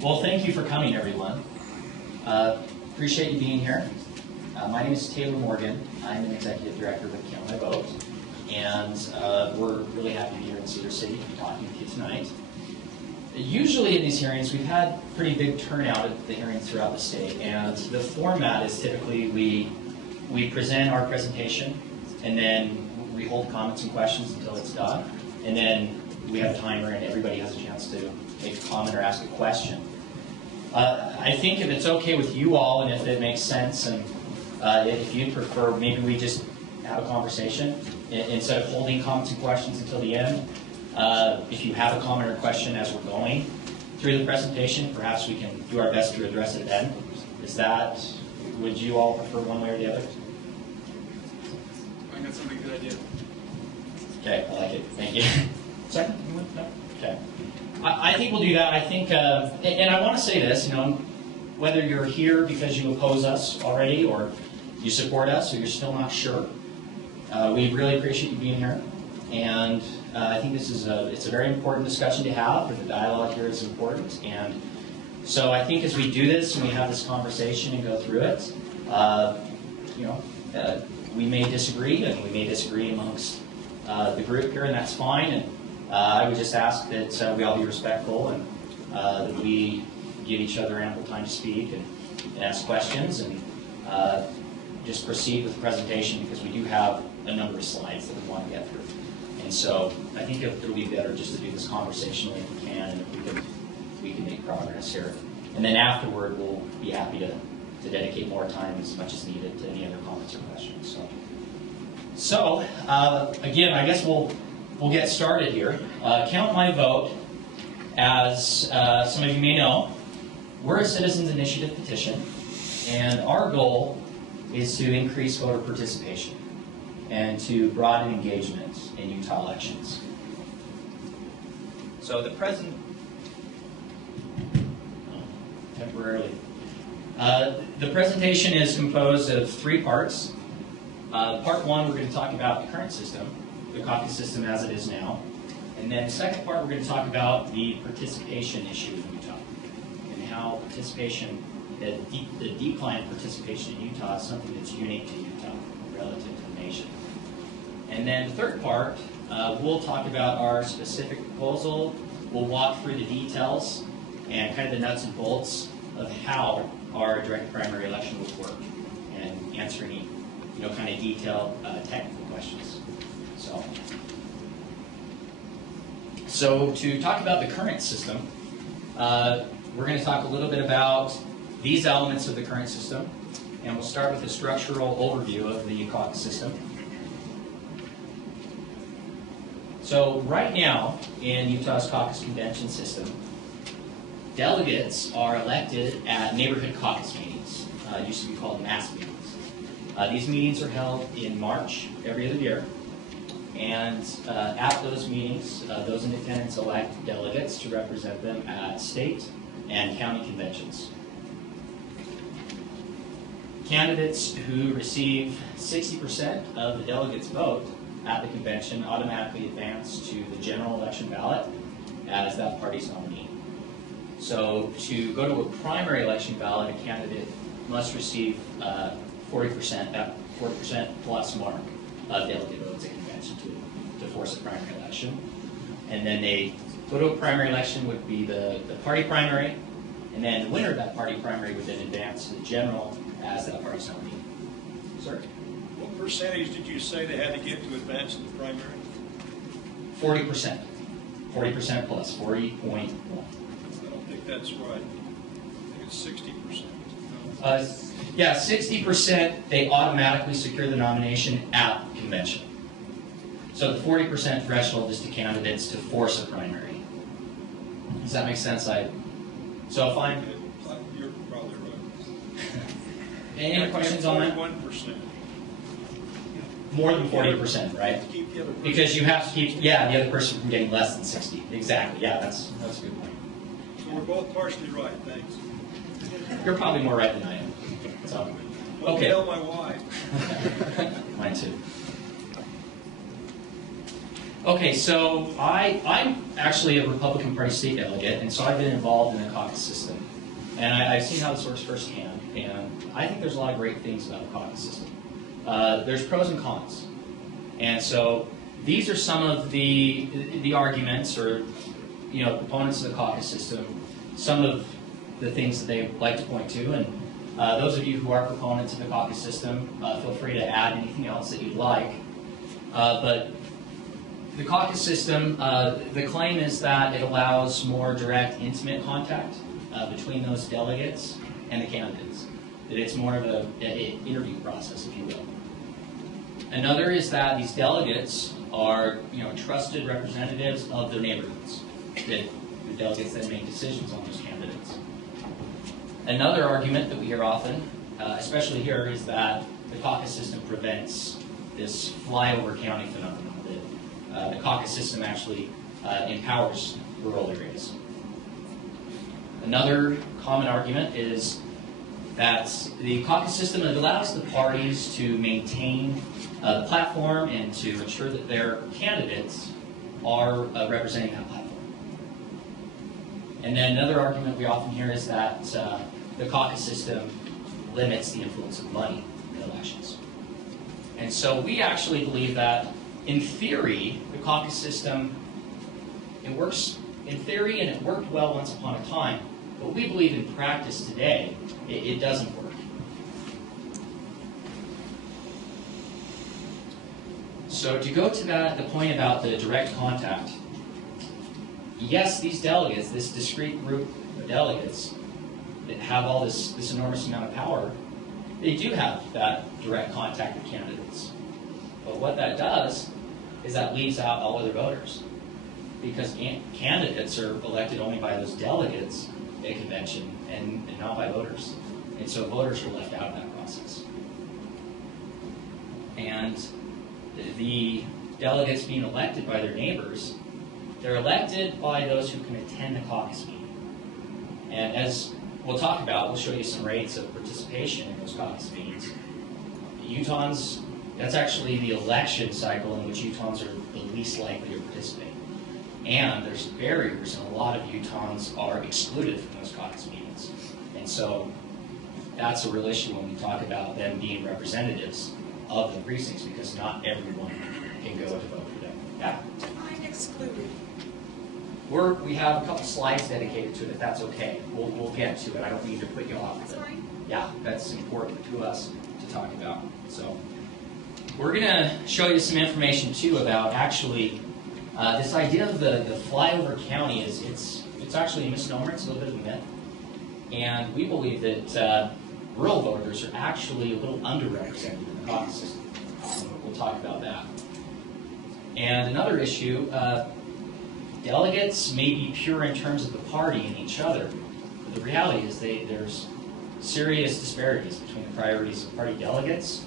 Well, thank you for coming, everyone. Appreciate you being here. My name is Taylor Morgan. I'm an executive director with Count My Vote, and we're really happy to be here in Cedar City to be talking with you tonight. Usually in these hearings, we've had pretty big turnout at the hearings throughout the state, and the format is typically we present our presentation, and then we hold comments and questions until it's done, and then we have a timer and everybody has a chance to make a comment or ask a question. I think if it's okay with you all, and if it makes sense, and if you'd prefer, maybe we just have a conversation instead of holding comments and questions until the end. If you have a comment or question as we're going through the presentation, perhaps we can do our best to address it then. Would you all prefer one way or the other? I think that's a good idea. Okay, I like it. Thank you. Second? No? Okay. I think we'll do that. I think, and I want to say this, whether you're here because you oppose us already, or you support us, or you're still not sure, we really appreciate you being here. And I think it's a very important discussion to have, and the dialogue here is important. And so I think as we do this and we have this conversation and go through it, we may disagree, and we may disagree amongst the group here, and that's fine. And I would just ask that we all be respectful, and that we give each other ample time to speak and ask questions, and just proceed with the presentation, because we do have a number of slides that we want to get through. And so I think it'll be better just to do this conversationally if we can, and if we can make progress here. And then afterward, we'll be happy to dedicate more time as much as needed to any other comments or questions. So again, I guess we'll get started here. Count My Vote, as some of you may know, we're a citizens initiative petition, and our goal is to increase voter participation and to broaden engagement in Utah elections. So the presentation is composed of three parts. Part one, we're going to talk about the current system, the caucus system as it is now. And then the second part, we're going to talk about the participation issue in Utah, and how participation, the decline in participation in Utah is something that's unique to Utah relative to the nation. And then the third part, we'll talk about our specific proposal. We'll walk through the details and kind of the nuts and bolts of how our direct primary election would work, and answer any kind of detailed technical questions. So to talk about the current system, we're going to talk a little bit about these elements of the current system, and we'll start with a structural overview of the caucus system. So right now, in Utah's caucus convention system, delegates are elected at neighborhood caucus meetings. It used to be called mass meetings. These meetings are held in March every other year, and at those meetings, those in attendance elect delegates to represent them at state and county conventions. Candidates who receive 60% of the delegates' vote at the convention automatically advance to the general election ballot as that party's nominee. So to go to a primary election ballot, a candidate must receive 40%, that 40% plus mark of delegate votes at convention to force a primary election. And then they go to a primary election, would be the party primary, and then the winner of that party primary would then advance to the general as that party's nominee. Sir? What percentage did you say they had to get to advance in the primary? 40%. 40% plus, 40.1. I don't think that's right. I think it's 60%. Yeah, 60%, they automatically secure the nomination at convention. So the 40% threshold is to candidates to force a primary. Does that make sense? So if I'm... You're probably right. Any questions on that? 41%. More than 40%, right? Because you have to keep, the other person from getting less than 60. Exactly, yeah, that's a good point. So we're both partially right, thanks. You're probably more right than I am. So, okay. Tell my wife. Mine too. Okay, so I'm actually a Republican Party state delegate, and so I've been involved in the caucus system. And I've seen how this works firsthand, and I think there's a lot of great things about the caucus system. There's pros and cons. And so these are some of the arguments or proponents of the caucus system, some of the things that they like to point to. And those of you who are proponents of the caucus system, feel free to add anything else that you'd like. But the caucus system, the claim is that it allows more direct, intimate contact between those delegates and the candidates. That it's more of an interview process, if you will. Another is that these delegates are, trusted representatives of their neighborhoods. The delegates that make decisions on those candidates. Another argument that we hear often, especially here, is that the caucus system prevents this flyover county phenomenon. That the caucus system actually empowers rural areas. Another common argument is that the caucus system allows the parties to maintain the platform and to ensure that their candidates are representing that platform. And then another argument we often hear is that the caucus system limits the influence of money in elections. And so we actually believe that, in theory, the caucus system, it works in theory and it worked well once upon a time. But we believe in practice today, it doesn't work. So to go to the point about the direct contact, yes, these delegates, this discrete group of delegates that have all this enormous amount of power, they do have that direct contact with candidates. But what that does is that leaves out all other voters. Because candidates are elected only by those delegates at a convention and not by voters. And so voters are left out of that process. And the delegates being elected by their neighbors, they're elected by those who can attend the caucus meeting. And as we'll talk about, we'll show you some rates of participation in those caucus meetings. Utahns, that's actually the election cycle in which Utahns are the least likely to participate. And there's barriers, and a lot of Utahns are excluded from those caucus meetings. And so that's a real issue when we talk about them being representatives of the precincts, because not everyone can go to vote for them. Yeah? I'm excluded. We have a couple slides dedicated to it, if that's okay. We'll get to it. I don't mean to put you off. That's fine. Yeah, that's important to us to talk about. So we're going to show you some information, too, about actually this idea of the flyover county. It's actually a misnomer. It's a little bit of a myth. And we believe that rural voters are actually a little underrepresented in the caucus system. We'll talk about that. And another issue, delegates may be pure in terms of the party and each other, but the reality is there's serious disparities between the priorities of party delegates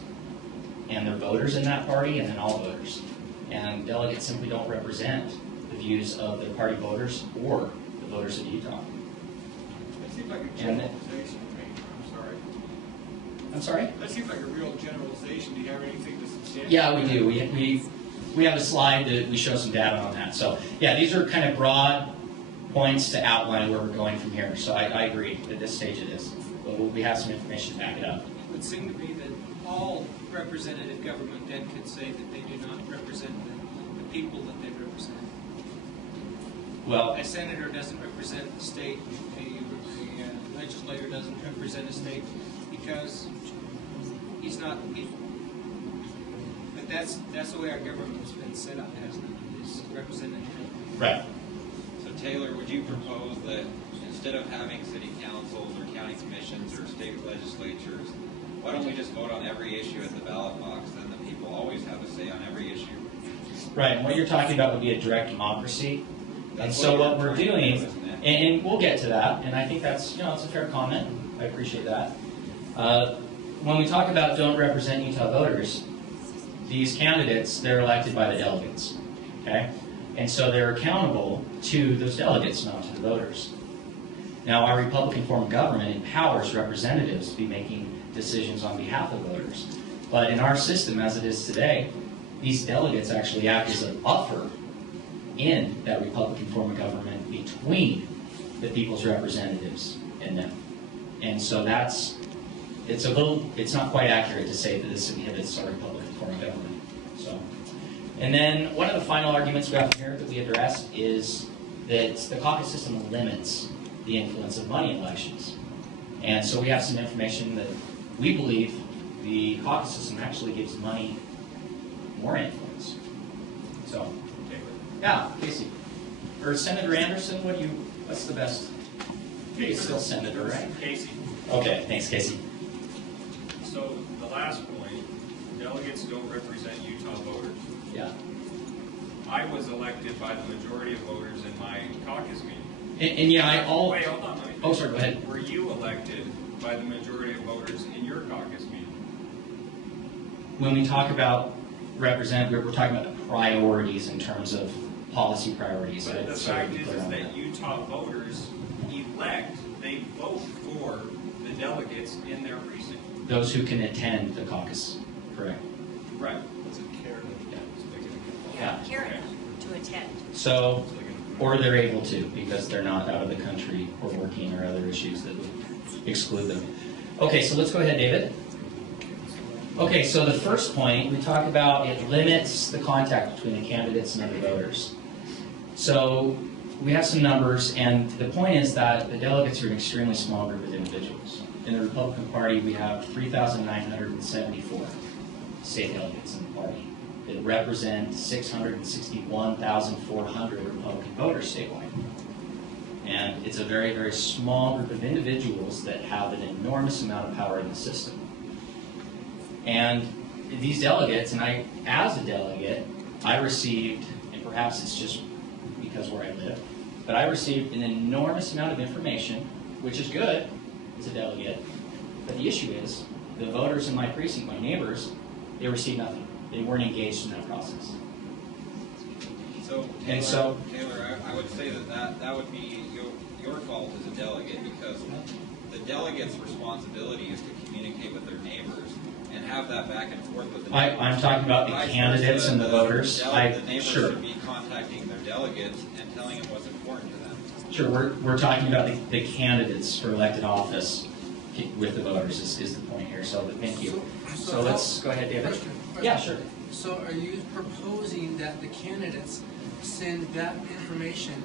and their voters in that party, and then all voters. And delegates simply don't represent the views of their party voters or the voters of Utah. That seems like a generalization to me. I'm sorry? That seems like a real generalization. Do you have anything to substantiate? Yeah, we do. We have a slide that we show some data on that. So yeah, these are kind of broad points to outline where we're going from here. So I agree at this stage it is. But we have some information to back it up. It would seem to me that all representative government then could say that they do not represent the people that they represent. Well, A senator doesn't represent the state, a legislator doesn't represent a state because he's not. But that's the way our government's been set up, hasn't it? It's representative. right. So Taylor, would you propose that instead of having city councils or county commissions or state legislatures, why don't we just vote on every issue at the ballot box? Then the people always have a say on every issue. Right, and what you're talking about would be a direct democracy. And That's so what you're we're trying to doing, do, isn't it? and we'll get to that, and I think that's, it's a fair comment. I appreciate that. When we talk about don't represent Utah voters, these candidates, they're elected by the delegates, okay? And so they're accountable to those delegates, not to the voters. Now, our Republican form of government empowers representatives to be making decisions on behalf of voters. But in our system, as it is today, these delegates actually act as a buffer in that Republican form of government between the people's representatives and them. And so it's not quite accurate to say that this inhibits our Republican form of government. So, and then one of the final arguments we have here that we address is that the caucus system limits the influence of money in elections. And so we have some information that we believe the caucus system actually gives money more influence. So, yeah, Casey. Or Senator Anderson, what's the best? He's still Senator, right? Casey. Okay, thanks, Casey. So the last point, delegates don't represent Utah voters. Yeah. I was elected by the majority of voters in my caucus meeting. And yeah, Wait, hold on. Oh, sorry, go ahead. Were you elected by the majority of voters in your caucus meeting? When we talk about represent, we're talking about the priorities in terms of policy priorities. But the So fact be is clear on that Utah voters they vote for the delegates in their precinct. Those who can attend the caucus, correct? Right. Yeah, Karen, to attend. So, or they're able to because they're not out of the country or working or other issues that would exclude them. Okay, so let's go ahead, David. Okay, so the first point, we talk about it limits the contact between the candidates and other voters. So we have some numbers, and the point is that the delegates are an extremely small group of individuals. In the Republican Party, we have 3,974 state delegates in the party that represent 661,400 Republican voters statewide. And it's a very, very small group of individuals that have an enormous amount of power in the system. And these delegates, and I, as a delegate, I received, and perhaps it's just because where I live, but I received an enormous amount of information, which is good as a delegate. But the issue is, the voters in my precinct, my neighbors, they received nothing. They weren't engaged in that process. So, Taylor, I would say that would be your fault as a delegate, because the delegate's responsibility is to communicate with their neighbors and have that back and forth with the neighbors. I'm talking about the candidates and the voters. The neighbors should be contacting their delegates and telling them what's important to them. Sure, we're talking about the candidates for elected office with the voters is the point here. So thank you. So let's go ahead, David. Question. Yeah, sure. So are you proposing that the candidates send that information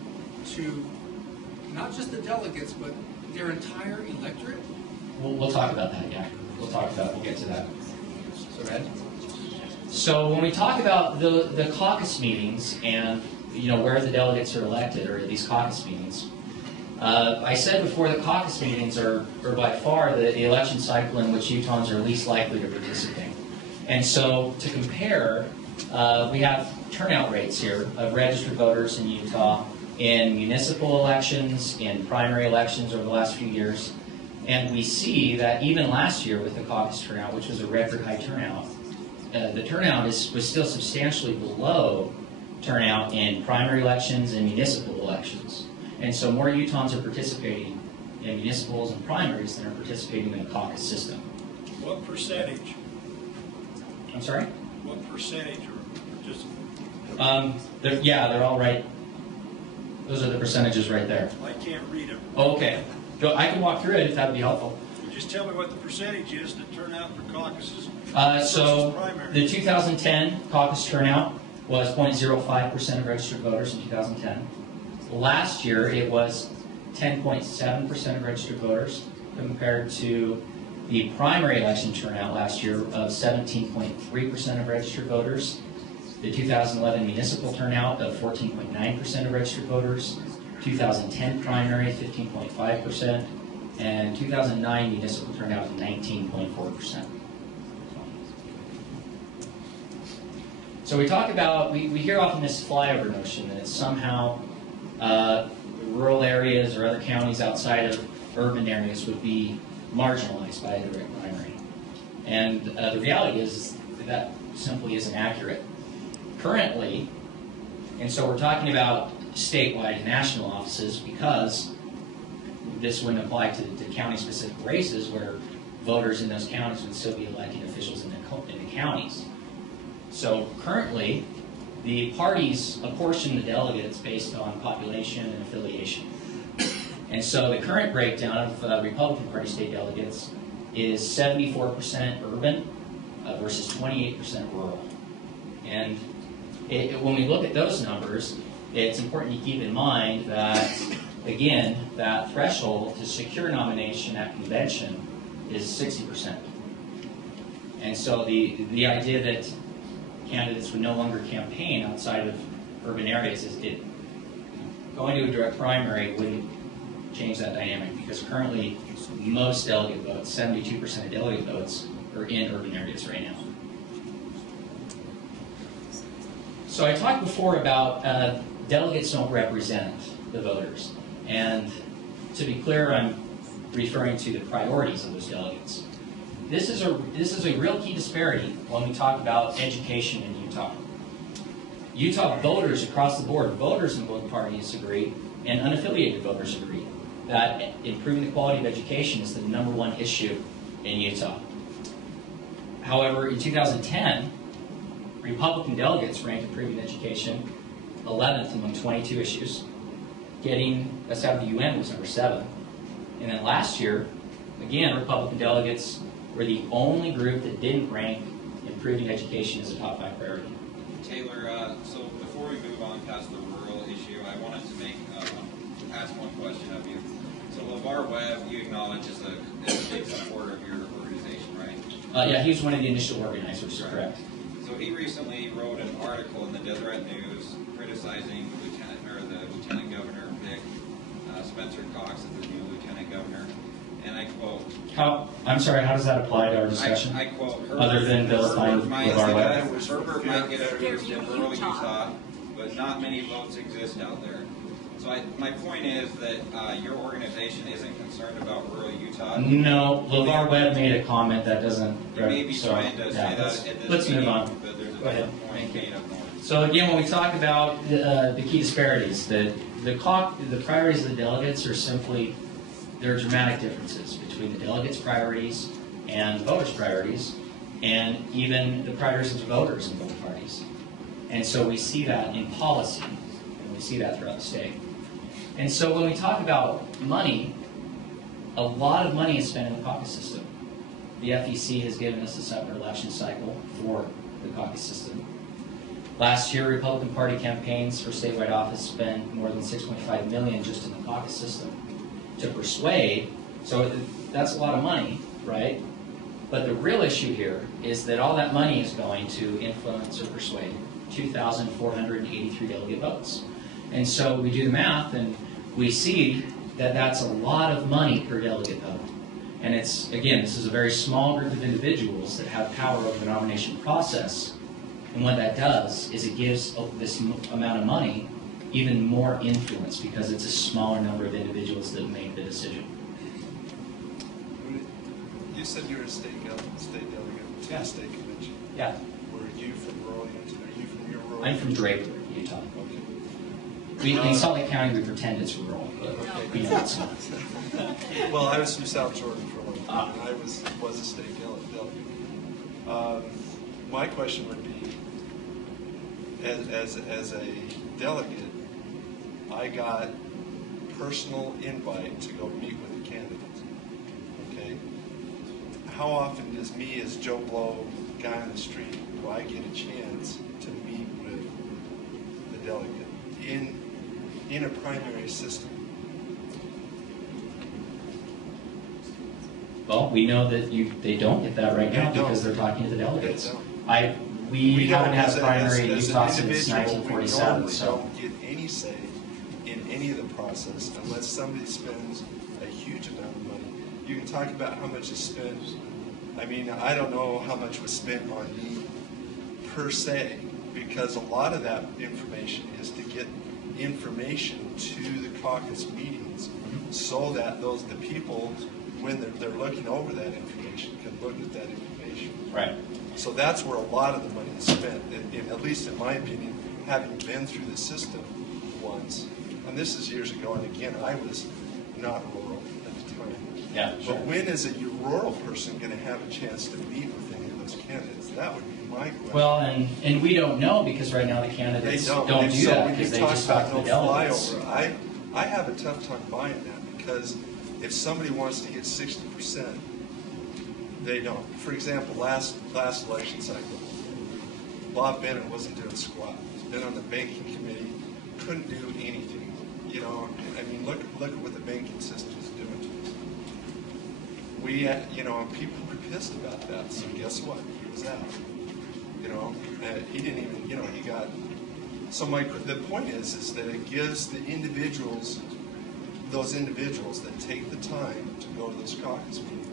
to not just the delegates, but their entire electorate? We'll talk about that, yeah. We'll get to that. So go ahead. So when we talk about the caucus meetings and where the delegates are elected, or these caucus meetings, I said before the caucus meetings are by far the election cycle in which Utahns are least likely to participate. And so to compare, we have turnout rates here of registered voters in Utah in municipal elections, in primary elections over the last few years. And we see that even last year with the caucus turnout, which was a record high turnout, the turnout was still substantially below turnout in primary elections and municipal elections. And so more Utahns are participating in municipals and primaries than are participating in the caucus system. What percentage? I'm sorry? What percentage are participating? They're all right. Those are the percentages right there. I can't read them. Oh, okay. I can walk through it if that would be helpful. Just tell me what the percentage is to turn out for caucuses. So versus primaries. the 2010 caucus turnout was 0.05% of registered voters in 2010. Last year it was 10.7% of registered voters compared to the primary election turnout last year of 17.3% of registered voters. The 2011 municipal turnout of 14.9% of registered voters. 2010 primary, 15.5%, and 2009 municipal turnout, 19.4%. So we talk about, we hear often this flyover notion that somehow rural areas or other counties outside of urban areas would be marginalized by a direct primary. And the reality is that simply isn't accurate. Currently, and so we're talking about statewide and national offices because this wouldn't apply to county-specific races where voters in those counties would still be electing officials in the counties. So currently, the parties apportion the delegates based on population and affiliation. And so the current breakdown of Republican Party state delegates is 74% urban versus 28% rural. And when we look at those numbers, it's important to keep in mind that, again, that threshold to secure nomination at convention is 60%. And so the idea that candidates would no longer campaign outside of urban areas is going to a direct primary wouldn't change that dynamic, because currently most delegate votes, 72% of delegate votes, are in urban areas right now. So I talked before about delegates don't represent the voters. And to be clear, I'm referring to the priorities of those delegates. This is a real key disparity when we talk about education in Utah. Utah voters across the board, voters in both parties agree, and unaffiliated voters agree, that improving the quality of education is the #1 issue in Utah. However, in 2010, Republican delegates ranked improving education 11th among 22 issues. Getting us out of the UN was number 7. And then last year, again, Republican delegates were the only group that didn't rank improving education as a top 5 priority. Taylor, so before we move on past the rural issue, I wanted to ask one question of you. So LeVar Webb, you acknowledge, is a big supporter of your organization, right? Yeah, he was one of the initial organizers, correct. So he recently wrote an article in the Deseret News criticizing the Lieutenant Governor pick, Spencer Cox, as the new Lieutenant Governor, and I quote. I'm sorry, how does that apply to our discussion? I quote. Other than vilifying LeVar Webb? Herbert might get a boost in rural Utah. Utah, but not many votes exist out there. So my point is that your organization isn't concerned about rural Utah. No, LeVar Webb made a comment that doesn't. You may be trying to say that at this let's move meeting, on. but there's a Go ahead. different point made up north. So again, when we talk about the key disparities, the priorities of the delegates are simply, there are dramatic differences between the delegates' priorities and voters' priorities, and even the priorities of the voters in both parties. And so we see that in policy, and we see that throughout the state. And so when we talk about money, a lot of money is spent in the caucus system. The FEC has given us a separate election cycle for the caucus system. Last year, Republican Party campaigns for statewide office spent more than $6.5 million just in the caucus system to persuade. So that's a lot of money, right? But the real issue here is that all that money is going to influence or persuade 2,483 delegate votes. And so we do the math, and we see that that's a lot of money per delegate vote. And it's, again, this is a very small group of individuals that have power over the nomination process. And what that does is it gives this amount of money even more influence, because it's a smaller number of individuals that make the decision. You said you were a state delegate to Yeah. the state convention. Yeah. Were you from rural Utah? Are you from your rural? I'm from Draper, Utah. Okay. In Salt Lake County, we pretend it's rural, but we know it's not. Well, I was from South Jordan for a long Ah. time, and I was a state delegate. My question would be, as a delegate, I got personal invite to go meet with the candidates. Okay. How often does me, as Joe Blow, guy on the street, do I get a chance to meet with the delegate in a primary system? Well, we know that they don't get that right now They don't. because they're talking to the delegates. They don't. We haven't had as a primary in as Utah an since individual, 1947. We So don't get any say in any of the process unless somebody spends a huge amount of money. You can talk about how much is spent. I mean, I don't know how much was spent on me per se, because a lot of that information is to get information to the caucus meetings so that the people, when they're looking over that information, can look at that information. right. So that's where a lot of the money is spent, at least in my opinion, having been through the system once. And this is years ago, and again, I was not rural at the time. Yeah, sure. But when is a rural person going to have a chance to meet with any of those candidates? That would be my question. Well, and we don't know because right now the candidates don't And do so that when you because they talk just talk about to the no delegates. flyover, I have a tough time buying that because if somebody wants to get 60%, they don't. For example, last election cycle, Bob Bennett wasn't doing squat. He's been on the banking committee, couldn't do anything. You know, I mean, look at what the banking system is doing. We, you know, people were pissed about that. So guess what? He was out. You know, he didn't even, you know, he got. So the point is that it gives the individuals, those individuals that take the time to go to those caucus meetings,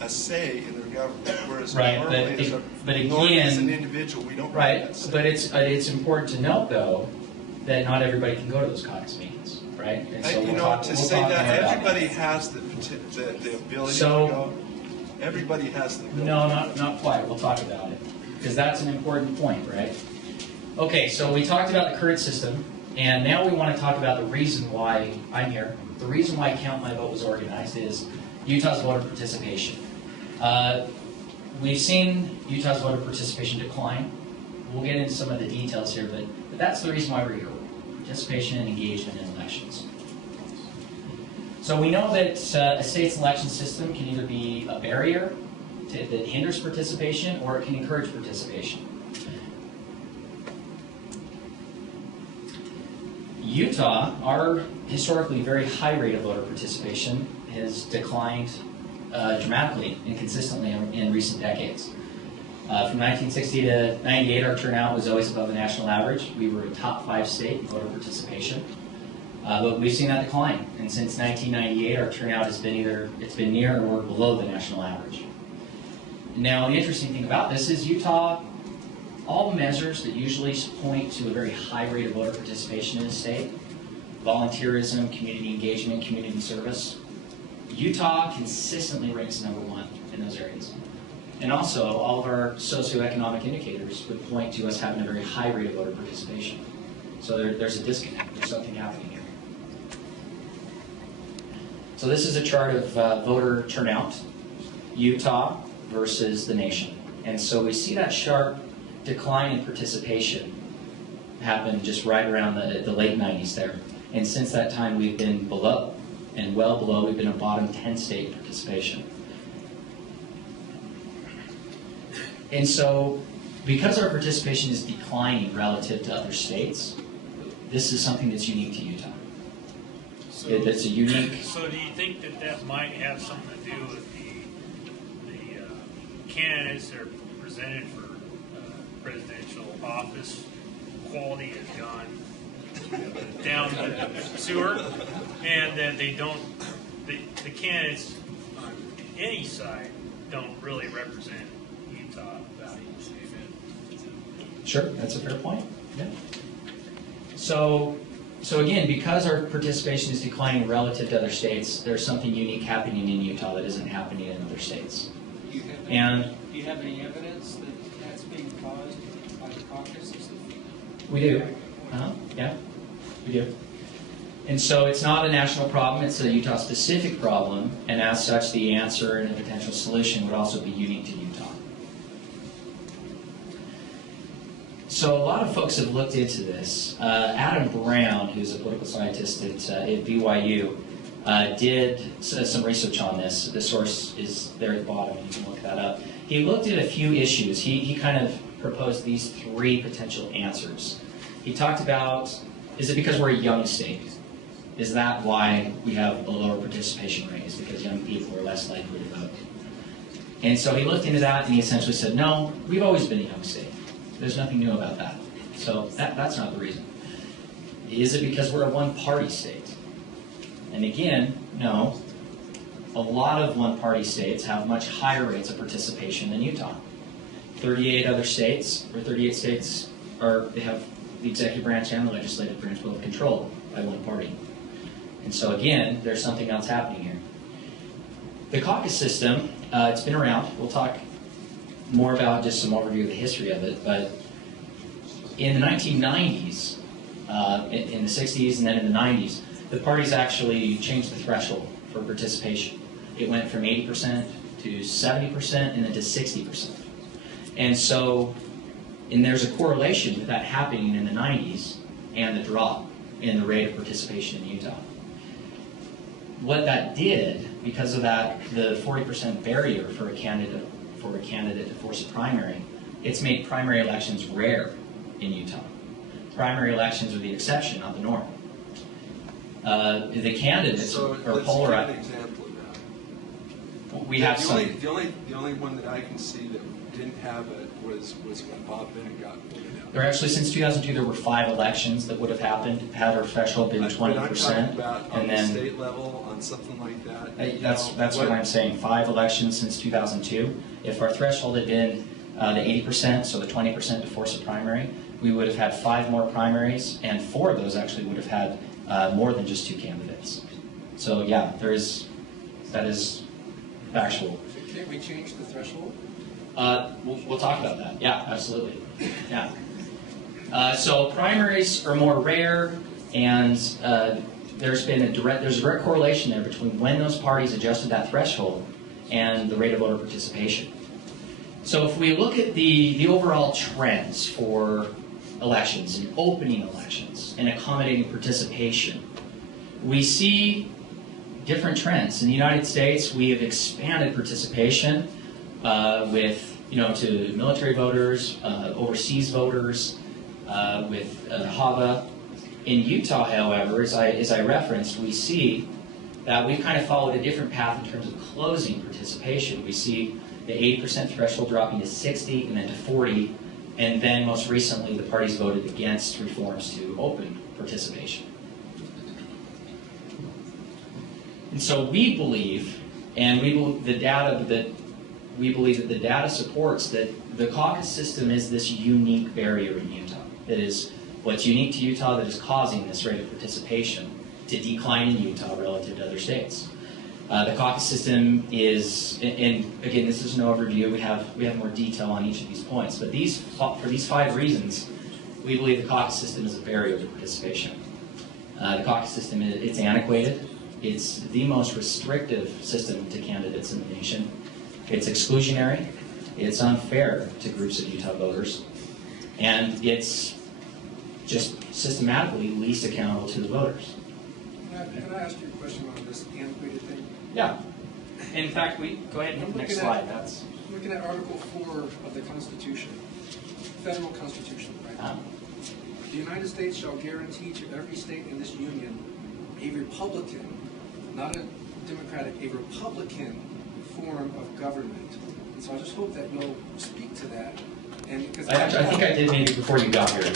a say in their government. Whereas Right, normally, but normally as an again, individual, we don't right, have that say. but it's important to note though that not everybody can go to those caucus meetings, right? And so You we'll know, talk- to we'll say talk that more about everybody has the ability So- to go. Everybody has the ability. No, not quite. We'll talk about it because that's an important point, right? Okay, so we talked about the current system, and now we want to talk about the reason why I'm here. The reason why Count My Vote was organized is Utah's voter participation. We've seen Utah's voter participation decline. We'll get into some of the details here, but that's the reason why we're here. Participation and engagement in elections. So we know that a state's election system can either be a barrier that hinders participation or it can encourage participation. Utah, our historically very high rate of voter participation has declined dramatically and consistently in recent decades. From 1960 to 98, our turnout was always above the national average. We were a top 5 state in voter participation. But we've seen that decline, and since 1998, our turnout has been it's been near or below the national average. Now, the interesting thing about this is Utah, all measures that usually point to a very high rate of voter participation in the state, volunteerism, community engagement, community service, Utah consistently ranks #1 in those areas. And also, all of our socioeconomic indicators would point to us having a very high rate of voter participation. So there's a disconnect. There's something happening here. So this is a chart of voter turnout, Utah versus the nation. And so we see that sharp decline in participation happen just right around the late 90s there. And since that time, we've been below, and well below, we've been a bottom 10 state participation. And so, because our participation is declining relative to other states, this is something that's unique to Utah. That's a unique. So do you think that might have something to do with the candidates that are presented for presidential office? Quality has gone down the sewer, and that they don't, the candidates on any side don't really represent Utah values. Sure, that's a fair point. Yeah. So again, because our participation is declining relative to other states, there's something unique happening in Utah that isn't happening in other states. Do you have any evidence that that's being caused by the caucus system? We do. Yeah, we do. And so it's not a national problem, it's a Utah-specific problem, and as such, the answer and a potential solution would also be unique to Utah. So a lot of folks have looked into this. Adam Brown, who's a political scientist at BYU, did some research on this. The source is there at the bottom. You can look that up. He looked at a few issues. He kind of proposed these 3 potential answers. He talked about, is it because we're a young state? Is that why we have a lower participation rate? Is because young people are less likely to vote? And so he looked into that and he essentially said, no, we've always been a young state. There's nothing new about that. So that's not the reason. Is it because we're a one-party state? And again, no. A lot of one-party states have much higher rates of participation than Utah. 38 states they have the executive branch and the legislative branch both controlled by one party. And so again, there's something else happening here. The caucus system, it's been around. We'll talk more about just some overview of the history of it, but in the 1990s, in the 60s and then in the 90s, the parties actually changed the threshold for participation. It went from 80% to 70% and then to 60%. And so, and there's a correlation with that happening in the 90s and the drop in the rate of participation in Utah. What that did, because of that, the 40% barrier for a candidate to force a primary, it's made primary elections rare in Utah. Primary elections are the exception, not the norm. The candidates So are let's polarized. give an example of that. We have some. The only one that I can see that didn't have it was when Bob Bennett got voted out. There actually, since 2002, there were 5 elections that would have happened had our threshold been 20%. But I'm talking about on and the then state level, on something like that. that's what I'm saying. 5 elections since 2002. If our threshold had been the 80%, so the 20% to force a primary, we would have had 5 more primaries, and 4 of those actually would have had more than just 2 candidates. So yeah, that is factual. Can't we change the threshold? We'll talk about that. Yeah, absolutely. Yeah. So primaries are more rare, and there's a direct correlation there between when those parties adjusted that threshold and the rate of voter participation. So if we look at the overall trends for elections and opening elections and accommodating participation, we see different trends. In the United States, we have expanded participation to military voters, overseas voters, with HAVA. In Utah, however, as I referenced, we see that we've kind of followed a different path in terms of closing participation. We see the 80% threshold dropping to 60 and then to 40, and then most recently the parties voted against reforms to open participation. And so we believe, and we believe that the data supports that the caucus system is this unique barrier in Utah. That is what's unique to Utah that is causing this rate of participation to decline in Utah relative to other states. The caucus system is, and again, this is an overview. We have more detail on each of these points, but for these 5 reasons, we believe the caucus system is a barrier to participation. The caucus system it's antiquated. It's the most restrictive system to candidates in the nation. It's exclusionary. It's unfair to groups of Utah voters, and it's just systematically least accountable to the voters. Can I ask you a question on this antiquated thing? Yeah. In fact, go ahead and hit the next slide. That's looking at Article 4 of the Constitution, federal Constitution, right? The United States shall guarantee to every state in this union a Republican, not a Democratic, a Republican form of government. And so I just hope that you'll speak to that. And because I think I did maybe before you got here.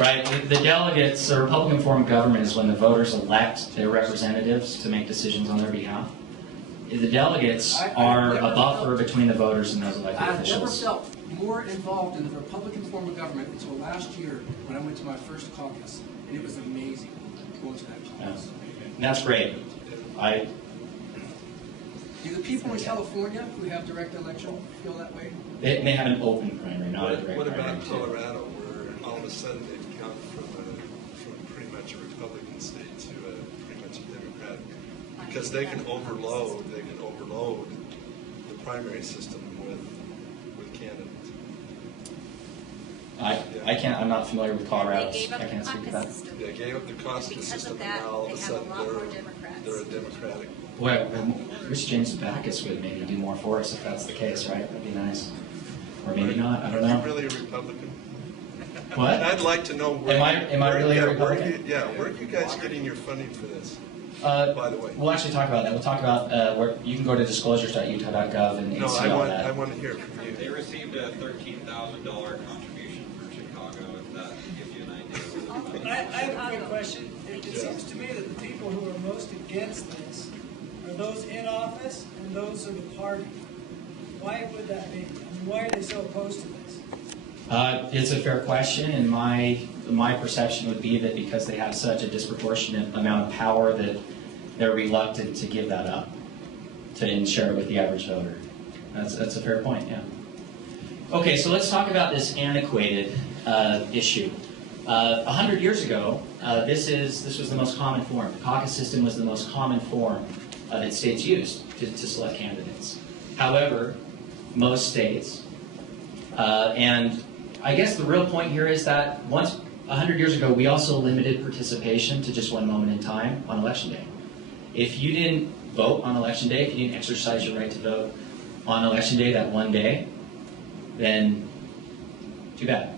Right, the delegates, the Republican form of government is when the voters elect their representatives to make decisions on their behalf. The delegates are a buffer between the voters and those elected I've officials. never felt more involved in the Republican form of government until last year when I went to my first caucus, and it was amazing going to that caucus. Yeah. And that's great. Do the people in California who have direct election feel that way? They have an open primary, not a direct What primary. about Colorado, where all of a sudden they've come from pretty much a Republican state to pretty much a Democratic? Because they can overload the primary system with candidates. I'm not familiar with Colorado. They gave up I can't the speak to caucus that. system. They gave up the caucus Because system, of and that, now all of they a have a sudden lot more Democrats. they're a Democratic. Boy, Rich James Backus would maybe do more for us if that's the case, right? That'd be nice. Or maybe not. I don't Are know. you really a Republican? What? I'd like to know where. Am I really a Republican? Where are you guys getting your funding for this? By the way. We'll actually talk about that. We'll talk about where you can go to disclosures.utah.gov and No, see all that. I want to hear it from you. They received a $13,000 contribution from Chicago, if that gives you an idea. I have a quick question. It seems to me that the people who are most against this are those in office and those of the party. Why would that be? I mean, why are they so opposed to this? It's a fair question, and my perception would be that because they have such a disproportionate amount of power that they're reluctant to give that up, to share it with the average voter. That's a fair point, yeah. Okay, so let's talk about this antiquated issue. 100 years ago, this was the most common form. The caucus system was the most common form that states used to select candidates. However, most states And I guess the real point here is that 100 years ago, we also limited participation to just one moment in time on election day. If you didn't vote on election day, if you didn't exercise your right to vote on election day, that one day, then too bad.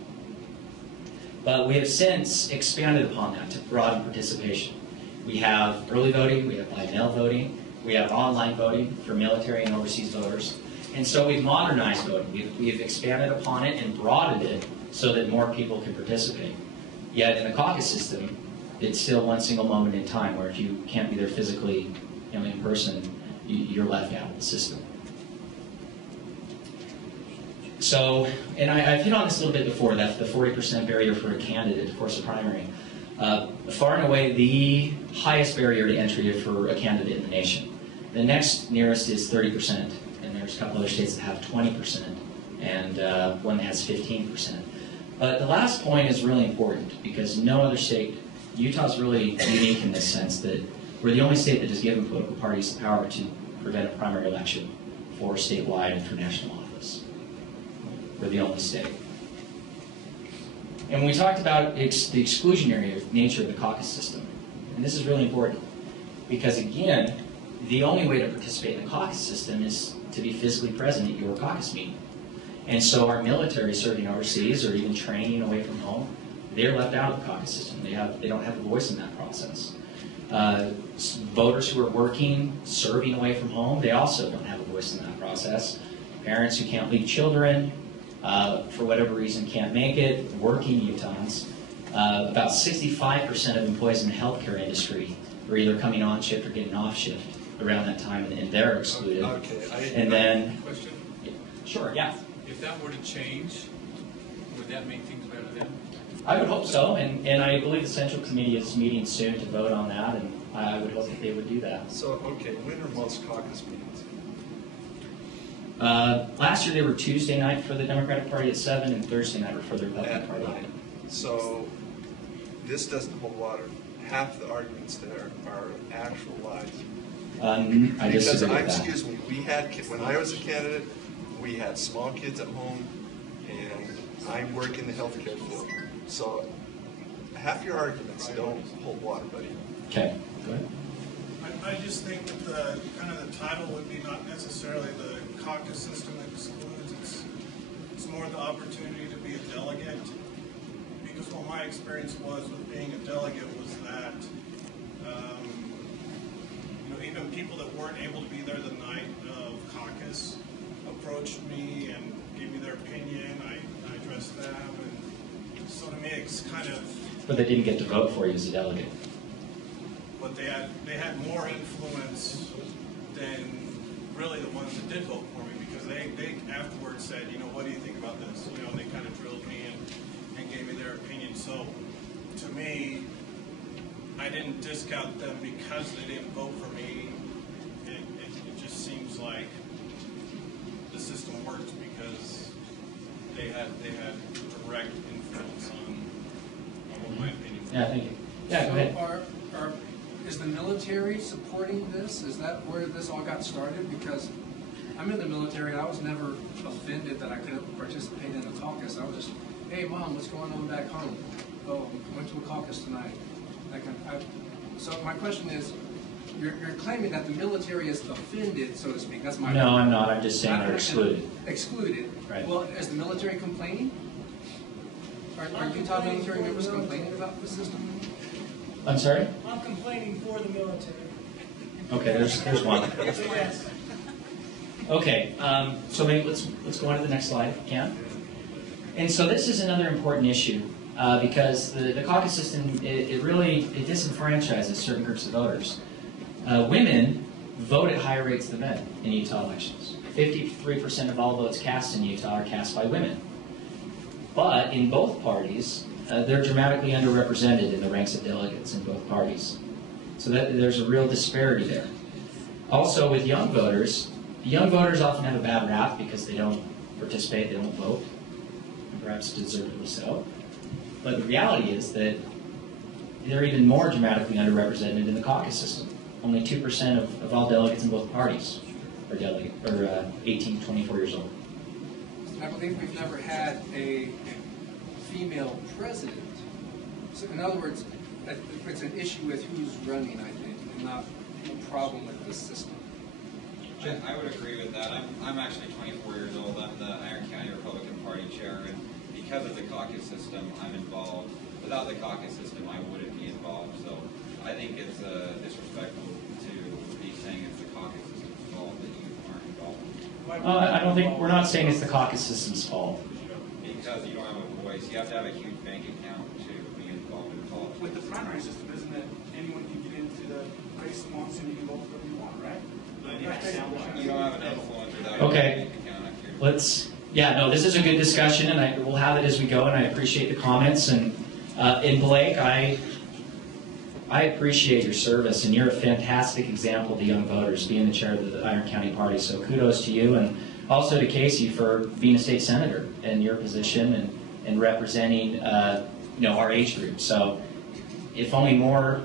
But we have since expanded upon that to broaden participation. We have early voting, we have by mail voting, we have online voting for military and overseas voters. And so we've modernized voting. We've expanded upon it and broadened it so that more people can participate. Yet in the caucus system, it's still one single moment in time where if you can't be there physically, in person, you're left out of the system. So, and I've hit on this a little bit before, that the 40% barrier for a candidate to force a primary. Far and away the highest barrier to entry for a candidate in the nation. The next nearest is 30%, and there's a couple other states that have 20%, and one that has 15%. But the last point is really important because no other state, Utah's really unique in this sense that we're the only state that has given political parties the power to prevent a primary election for statewide and for national office. We're the only state. And when we talked about the exclusionary nature of the caucus system, and this is really important because, again, the only way to participate in the caucus system is to be physically present at your caucus meeting. And so our military serving overseas or even training away from home, they're left out of the caucus system. They don't have a voice in that process. Voters who are working, serving away from home, they also don't have a voice in that process. Parents who can't leave children, for whatever reason can't make it, working Utahns. About 65% of employees in the healthcare industry are either coming on shift or getting off shift around that time, and they're excluded. Okay. And then, Question? sure, yeah. If that were to change, would that make things better then? I would hope so, and I believe the Central Committee is meeting soon to vote on that, and I would hope that they would do that. So, okay, when are most caucus meetings? Last year they were Tuesday night for the Democratic Party at 7 and Thursday night for the Republican At Party. 9. So, this doesn't hold water. Half the arguments there are actual lies. I disagree with that. Excuse me, we had, when I was a candidate, we had small kids at home, and I work in the healthcare field. So half your arguments don't hold water, buddy. Okay, go ahead. I just think that the kind of the title would be not necessarily the caucus system that excludes. It's more the opportunity to be a delegate. Because what my experience was with being a delegate was that even people that weren't able to be there the night of caucus approached me and gave me their opinion. I addressed them, and so to me it's kind of. But they didn't get to vote for you as a delegate. But they had more influence than really the ones that did vote for me, because they afterwards said, what do you think about this? And they kind of drilled me and gave me their opinion. So to me, I didn't discount them because they didn't vote for me. It just seems like the system works because they had direct influence on what my opinion was. Yeah, thank you. Yeah, go ahead. Is the military supporting this? Is that where this all got started? Because I'm in the military, and I was never offended that I couldn't participate in the caucus. I was just, hey, Mom, what's going on back home? Oh, I went to a caucus tonight. So my question is, you're claiming that the military is offended, so to speak. That's my No, I'm not. I'm just saying they're excluded. Excluded. Right. Well, is the military complaining? Are Utah military members complaining about the system? I'm sorry? I'm complaining for the military. Okay, there's one. So yes. Okay, so maybe let's go on to the next slide, if you can. And so this is another important issue because the caucus system, it really disenfranchises certain groups of voters. Women vote at higher rates than men in Utah elections. 53% of all votes cast in Utah are cast by women. But in both parties, they're dramatically underrepresented in the ranks of delegates in both parties. So there's a real disparity there. Also, with young voters often have a bad rap because they don't participate, they don't vote, and perhaps deservedly so. But the reality is that they're even more dramatically underrepresented in the caucus system. Only 2% of all delegates in both parties are 18 to 24 years old. I believe we've never had a female president. So in other words, it's an issue with who's running, I think, and not a problem with the system. I would agree with that. I'm actually 24 years old. I'm the Iron County Republican Party chair, and because of the caucus system, I'm involved. Without the caucus system, I wouldn't be involved. So I think it's disrespectful to be saying it's the caucus system's fault that you aren't involved. I don't think, we're not saying it's the caucus system's fault. Because you don't have a voice. You have to have a huge bank account to be involved in politics. With the primary system, isn't it anyone can get into the race and wants and you can vote for whoever you want, right? You don't have an influence without Okay. a bank account. This is a good discussion, and we'll have it as we go, and I appreciate the comments. And Blake, I appreciate your service, and you're a fantastic example to young voters, being the chair of the Iron County Party. So kudos to you, and also to Casey for being a state senator in your position and representing our age group. So if only more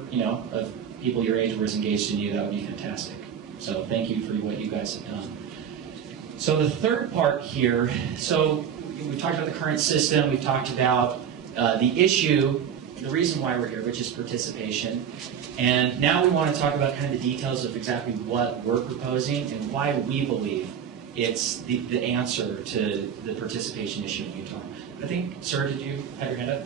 of people your age were as engaged in you, that would be fantastic. So thank you for what you guys have done. So the third part here, so we've talked about the current system, we've talked about the issue, the reason why we're here, which is participation. And now we want to talk about kind of the details of exactly what we're proposing and why we believe it's the answer to the participation issue in Utah. I think, sir, did you have your hand up?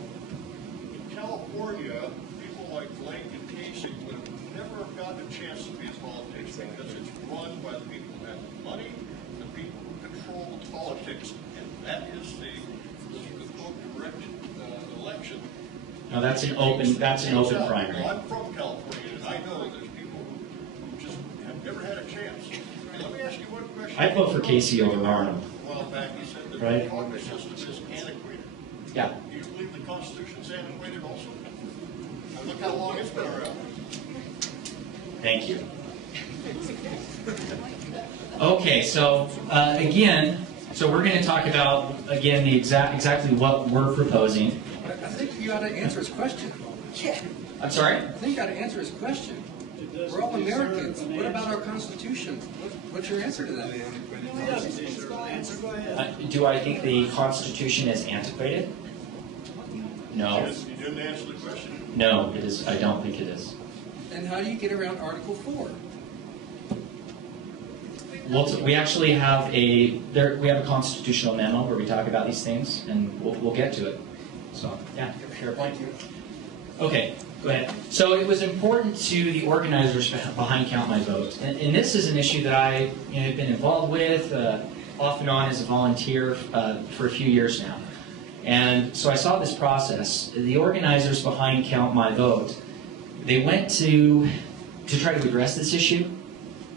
In California, people like Blake and Casey would have never gotten a chance to be in politics because it's run by the people who have the money, the people who control the politics, and that is the direct election. No, that's an open primary. Well, I'm from California, and I know there's people who just have never had a chance. And let me ask you one question. I'd vote for Casey over Arnold. A while back, you said that Right. the caucus system is antiquated. Yeah. Do you believe the Constitution's antiquated also? Now look how long it's been around. Thank you. Okay, so again, we're going to talk about again exactly what we're proposing. I think you ought to answer his question. I'm sorry? I think you ought to answer his question. We're all Americans. What about our Constitution? What's your answer to that? Do I think the Constitution is antiquated? No. Yes, you didn't answer the question. No, it is. I don't think it is. And how do you get around Article 4? We actually have a constitutional memo where we talk about these things, and we'll get to it. So yeah, fair point. Okay, go ahead. So it was important to the organizers behind Count My Vote, and this is an issue that I have been involved with off and on as a volunteer for a few years now. And so I saw this process. The organizers behind Count My Vote, they went to try to address this issue.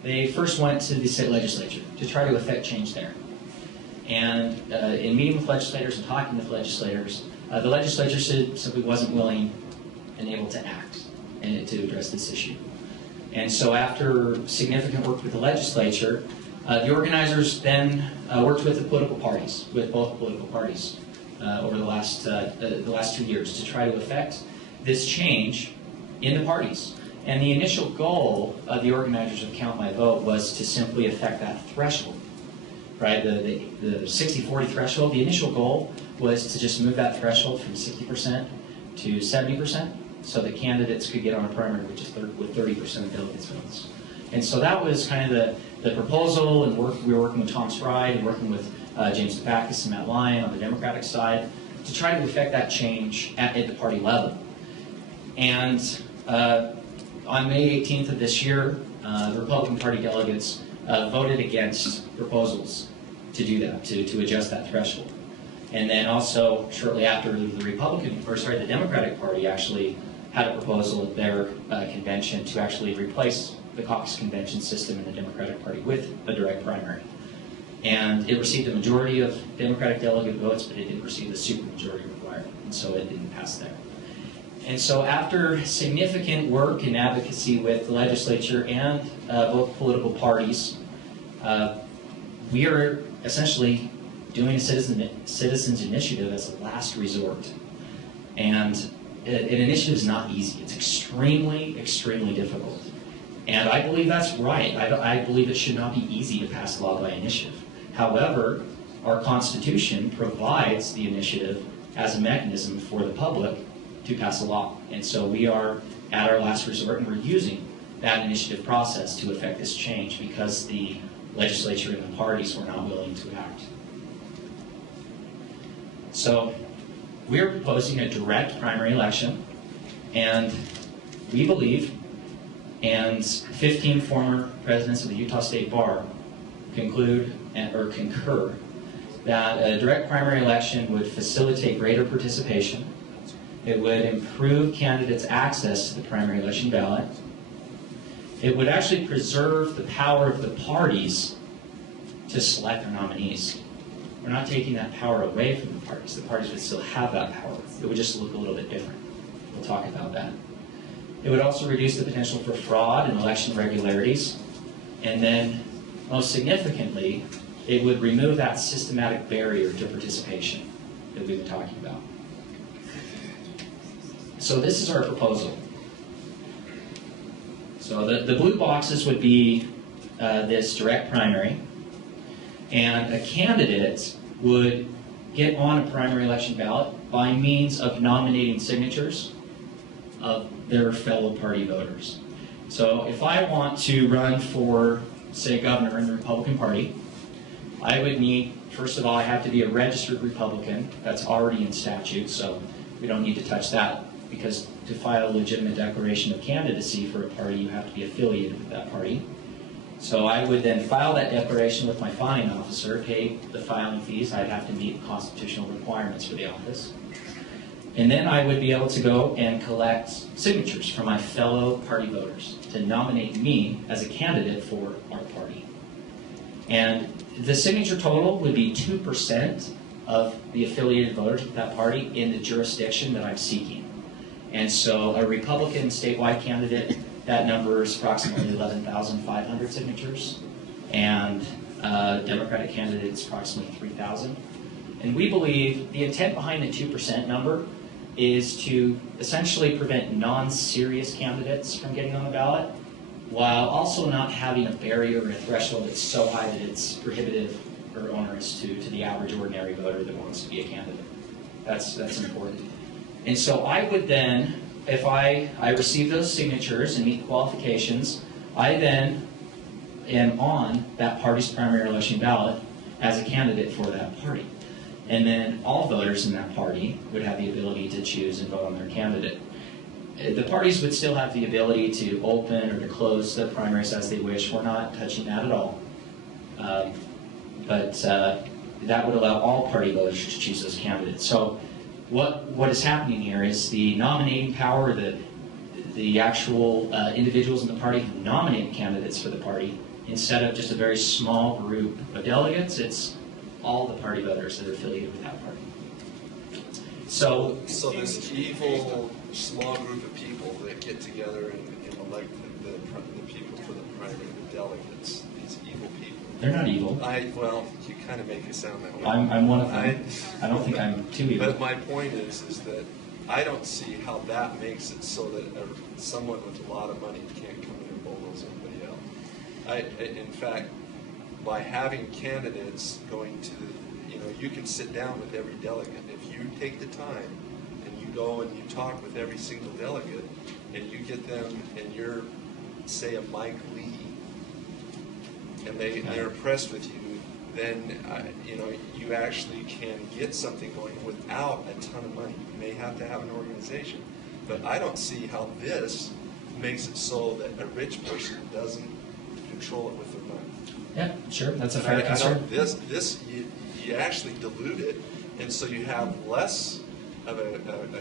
They first went to the state legislature to try to effect change there. And in meeting with legislators and talking with legislators, the legislature simply wasn't willing and able to act and to address this issue. And so after significant work with the legislature, the organizers then worked with the political parties, with both political parties, over the last 2 years to try to effect this change in the parties. And the initial goal of the organizers of Count My Vote was to simply affect that threshold, right? The 60-40 threshold. The initial goal was to just move that threshold from 60% to 70%, so that candidates could get on a primary with 30% of delegates' votes. And so that was kind of the proposal, and we were working with Tom Stride and working with James Debakis and Matt Lyon on the Democratic side to try to affect that change at the party level. And on May 18th of this year, the Republican Party delegates voted against proposals to do that, to adjust that threshold. And then also, shortly after, the Democratic Party actually had a proposal at their convention to actually replace the caucus convention system in the Democratic Party with a direct primary. And it received a majority of Democratic delegate votes, but it didn't receive the supermajority required, and so it didn't pass there. And so after significant work and advocacy with the legislature and both political parties, we are essentially doing a citizens initiative as a last resort. And an initiative is not easy. It's extremely, extremely difficult. And I believe that's right. I believe it should not be easy to pass a law by initiative. However, our Constitution provides the initiative as a mechanism for the public to pass a law. And so we are at our last resort, and we're using that initiative process to effect this change because the legislature and the parties were not willing to act. So we're proposing a direct primary election, and we believe, and 15 former presidents of the Utah State Bar concur that a direct primary election would facilitate greater participation. It would improve candidates' access to the primary election ballot. It would actually preserve the power of the parties to select their nominees. We're not taking that power away from the parties. The parties would still have that power. It would just look a little bit different. We'll talk about that. It would also reduce the potential for fraud and election irregularities. And then, most significantly, it would remove that systematic barrier to participation that we've been talking about. So this is our proposal. So the blue boxes would be this direct primary, and a candidate would get on a primary election ballot by means of nominating signatures of their fellow party voters. So if I want to run for, say, governor in the Republican Party, I would need, first of all, I have to be a registered Republican. That's already in statute, so we don't need to touch that, because to file a legitimate declaration of candidacy for a party, you have to be affiliated with that party. So I would then file that declaration with my filing officer, pay the filing fees. I'd have to meet constitutional requirements for the office. And then I would be able to go and collect signatures from my fellow party voters to nominate me as a candidate for our party. And the signature total would be 2% of the affiliated voters with that party in the jurisdiction that I'm seeking. And so a Republican statewide candidate, that number is approximately 11,500 signatures. And a Democratic candidate is approximately 3,000. And we believe the intent behind the 2% number is to essentially prevent non-serious candidates from getting on the ballot, while also not having a barrier or a threshold that's so high that it's prohibitive or onerous to the average ordinary voter that wants to be a candidate. That's important. And so I would then, if I receive those signatures and meet the qualifications, I then am on that party's primary election ballot as a candidate for that party. And then all voters in that party would have the ability to choose and vote on their candidate. The parties would still have the ability to open or to close the primaries as they wish. We're not touching that at all. But that would allow all party voters to choose those candidates. So what is happening here is the nominating power, the actual individuals in the party who nominate candidates for the party, instead of just a very small group of delegates, it's all the party voters that are affiliated with that party. So this evil small group of people that get together and elect the people for the primary, the delegates, these evil people. They're not evil. Well, you kind of make it sound that way. I'm one of them. I don't think I'm too evil. But my point is that I don't see how that makes it so that someone with a lot of money can't come in and bulldoze everybody else. In fact, by having candidates going to, you can sit down with every delegate. If you take the time and you go and you talk with every single delegate and you get them and you're, say, a Mike Lee, and they're impressed with you, then you actually can get something going without a ton of money. You may have to have an organization, but I don't see how this makes it so that a rich person doesn't control it with their money. Yeah, sure. That's a fair concern. You actually dilute it, and so you have less of a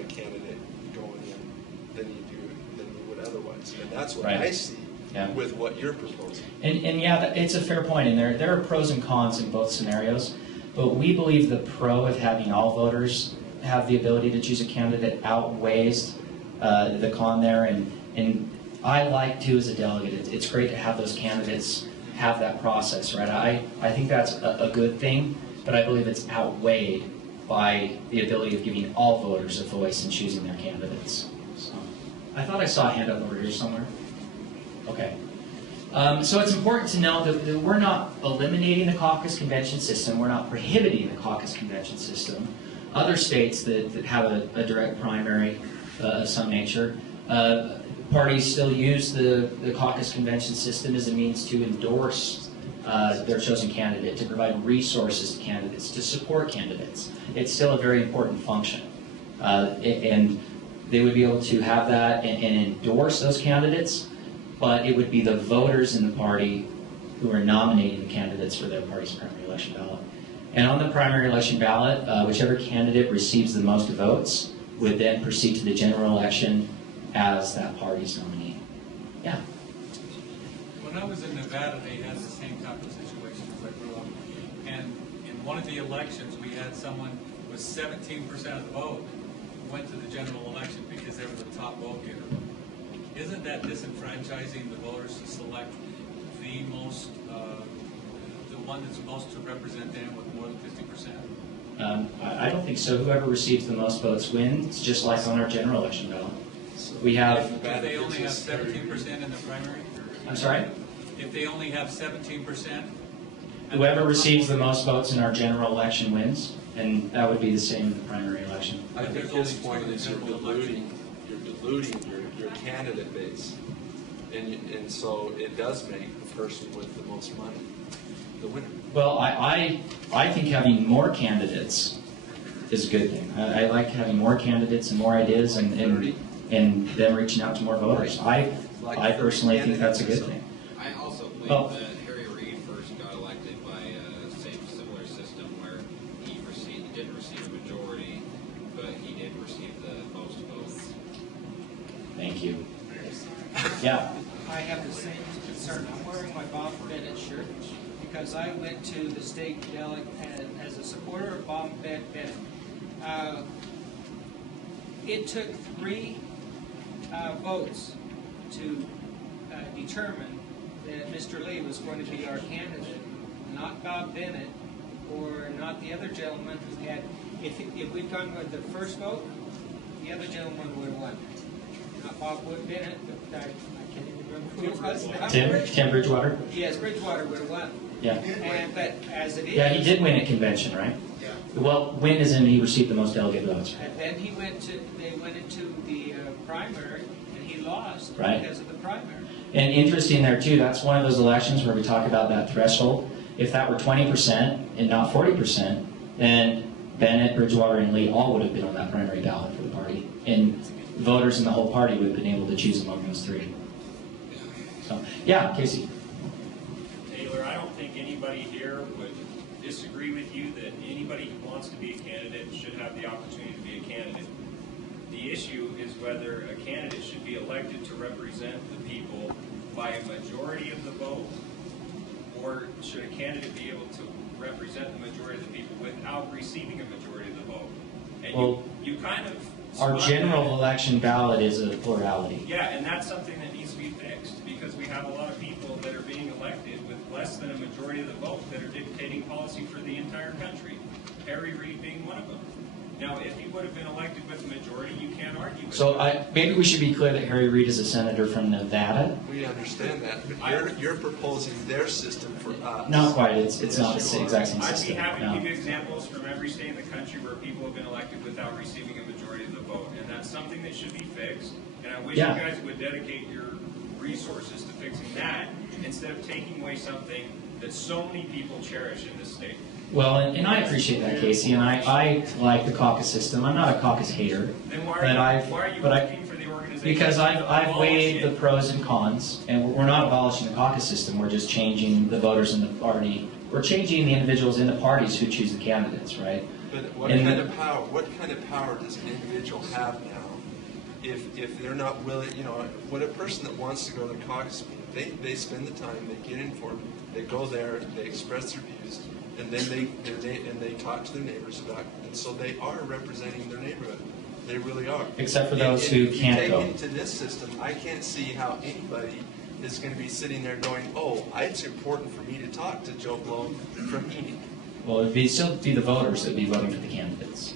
candidate going in than you would otherwise, and that's what I see with what you're proposing. And yeah, it's a fair point, and there are pros and cons in both scenarios, but we believe the pro of having all voters have the ability to choose a candidate outweighs the con there, and I like to, as a delegate, it's great to have those candidates have that process, right? I think that's a good thing, but I believe it's outweighed by the ability of giving all voters a voice in choosing their candidates. So, I thought I saw a hand up over here somewhere. Okay. So it's important to note that we're not eliminating the caucus convention system. We're not prohibiting the caucus convention system. Other states that have a direct primary of some nature, parties still use the caucus convention system as a means to endorse their chosen candidate, to provide resources to candidates, to support candidates. It's still a very important function. And they would be able to have that and endorse those candidates, but it would be the voters in the party who are nominating the candidates for their party's primary election ballot. And on the primary election ballot, whichever candidate receives the most votes would then proceed to the general election as that party's nominee. Yeah. When I was in Nevada, they had the same type of situation as I grew up. And in one of the elections, we had someone with 17% of the vote who went to the general election because they were the top vote getter. Isn't that disenfranchising the voters to select the most, the one that's most to represent them with more than 50%? I don't think so. Whoever receives the most votes wins, just like on our general election ballot. We have. If they only have 17% in the primary? I'm sorry? If they only have 17%? Whoever receives the most votes in our general election wins, and that would be the same in the primary election. I think his point is you're diluting your candidate base, and so it does make the person with the most money the winner. Well, I think having more candidates is a good thing. I like having more candidates and more ideas and them reaching out to more voters. I personally think that's a good thing. I also believe that Harry Reid first got elected by a similar system where he didn't receive a majority, but he did receive the most votes. Thank you. Yeah. I have the same concern. I'm wearing my Bob Bennett shirt because I went to the state delegate as a supporter of Bob Bennett. It took 3 votes to determine that Mr. Lee was going to be our candidate, not Bob Bennett or not the other gentleman who had. If we'd gone with the first vote, the other gentleman would have won. Not Bob Bennett, but I can't even remember who it was. Tim Bridgewater? Yes, Bridgewater would have won. Yeah. But as it is. Yeah, he did win at convention, right? Yeah. Well, win is in he received the most delegate votes. And then they went into the primary, and he lost Right. because of the primary. And interesting there too, that's one of those elections where we talk about that threshold. If that were 20% and not 40%, then Bennett, Bridgewater, and Lee all would have been on that primary ballot for the party. And voters in the whole party would have been able to choose among those 3. So, yeah, Casey. Taylor, I don't think anybody here would disagree with you that anybody who wants to be a candidate should have the opportunity to be a candidate. The issue is whether a candidate should be elected to represent the people by a majority of the vote, or should a candidate be able to represent the majority of the people without receiving a majority of the vote? And Well, you kind of... Our general election ballot is a plurality. Yeah, and that's something that needs to be fixed, because we have a lot of people that are being elected with less than a majority of the vote that are dictating policy for the entire country, Harry Reid being one of them. Now, if he would have been elected with a majority, you can't argue with So that. maybe we should be clear that Harry Reid is a senator from Nevada. We understand that, but you're proposing their system for us. Not quite. It's not the exact same I'd be system. happy to No. give you examples from every state in the country where people have been elected without receiving a majority of the vote, and that's something that should be fixed. And I wish Yeah. you guys would dedicate your resources to fixing that instead of taking away something that so many people cherish in this state. Well, and I appreciate that, Casey, and I like the caucus system. I'm not a caucus hater, Then why but are you but working for the organization? because I've Abolish weighed the it. pros and cons, and we're not abolishing the caucus system. We're just changing the voters in the party. We're changing the individuals in the parties who choose the candidates, right? But what And kind of power? What kind of power does an individual have now? If they're not willing, what a person that wants to go to the caucus meeting, they spend the time, they get informed, they go there, they express their views, and then they talk to their neighbors about it. And so they are representing their neighborhood. They really are. Except for those who can't go. If you take into this system, I can't see how anybody is going to be sitting there going, "Oh, it's important for me to talk to Joe Blow from Enid." Well, it'd still be the voters that'd be voting for the candidates,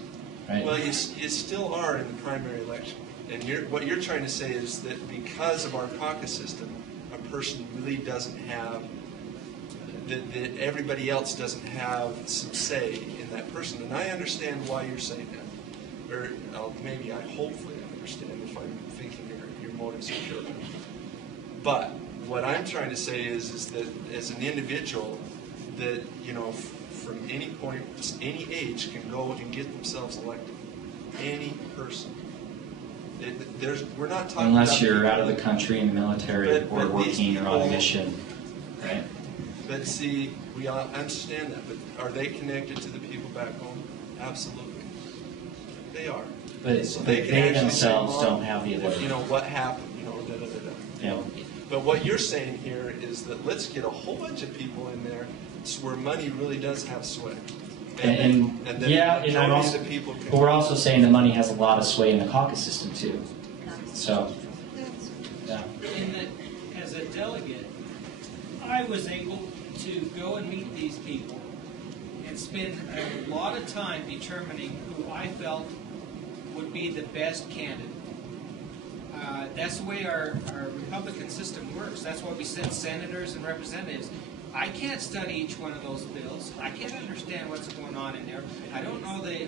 right? Well, you still are in the primary election. And what you're trying to say is that because of our caucus system, a person really doesn't have, that everybody else doesn't have some say in that person. And I understand why you're saying that. Or maybe I hopefully understand if I'm thinking your motives are pure. But what I'm trying to say is that as an individual, that, you know, from any point, any age can go and get themselves elected. Any person. We're not talking unless about you're people out of the country in the military or working or on a mission, right? But see, we all understand that. But are they connected to the people back home? Absolutely, they are. But So they can actually themselves say, "Mom, don't have the ability. You know what happened? You know, da da da da." Yeah. But what you're saying here is that let's get a whole bunch of people in there where money really does have sway. And then yeah, the and I'm majority also, of the people can. but we're also saying the money has a lot of sway in the caucus system too. So, yeah. In that, as a delegate, I was able to go and meet these people and spend a lot of time determining who I felt would be the best candidate. That's the way our Republican system works. That's why we send senators and representatives. I can't study each one of those bills. I can't understand what's going on in there. I don't know the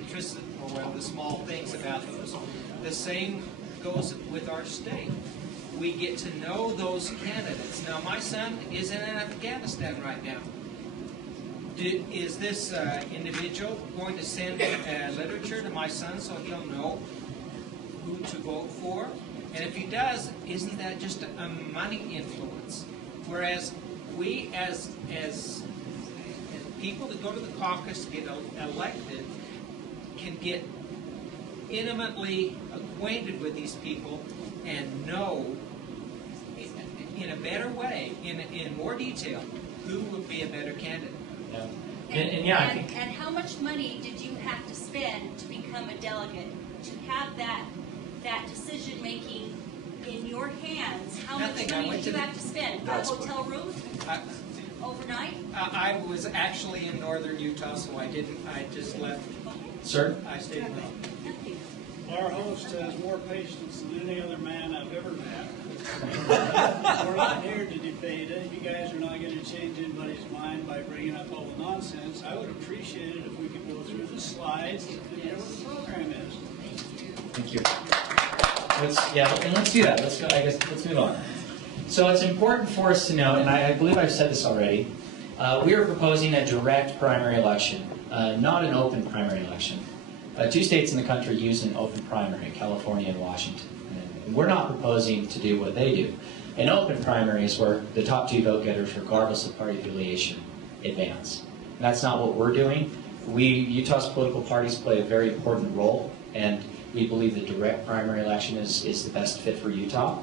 interests or well, the small things about those. The same goes with our state. We get to know those candidates. Now, my son is in Afghanistan right now. Is this individual going to send literature to my son so he'll know who to vote for? And if he does, isn't that just a money influence? Whereas we, as people that go to the caucus, get elected, can get intimately acquainted with these people and know in a better way, in more detail, who would be a better candidate. Yeah. And yeah, I think. And how much money did you have to spend to become a delegate to have that decision making in your hands? How Nothing. much I money went did to you have to spend? A hotel room overnight? I was actually in northern Utah, so I didn't. I just left. Sir? I stayed at home. Our host has more patience than any other man I've ever met. We're not here to debate it. You guys are not going to change anybody's mind by bringing up all the nonsense. I would appreciate it if we could go through the slides and hear what the program is. Thank you. Let's do that. Let's go. I guess let's move on. So it's important for us to know, and I believe I've said this already. We are proposing a direct primary election, not an open primary election. 2 states in the country use an open primary, California and Washington. And we're not proposing to do what they do. An open primary is where the top 2 vote getters, regardless of party affiliation, advance. And that's not what we're doing. Utah's political parties play a very important role, and we believe the direct primary election is the best fit for Utah.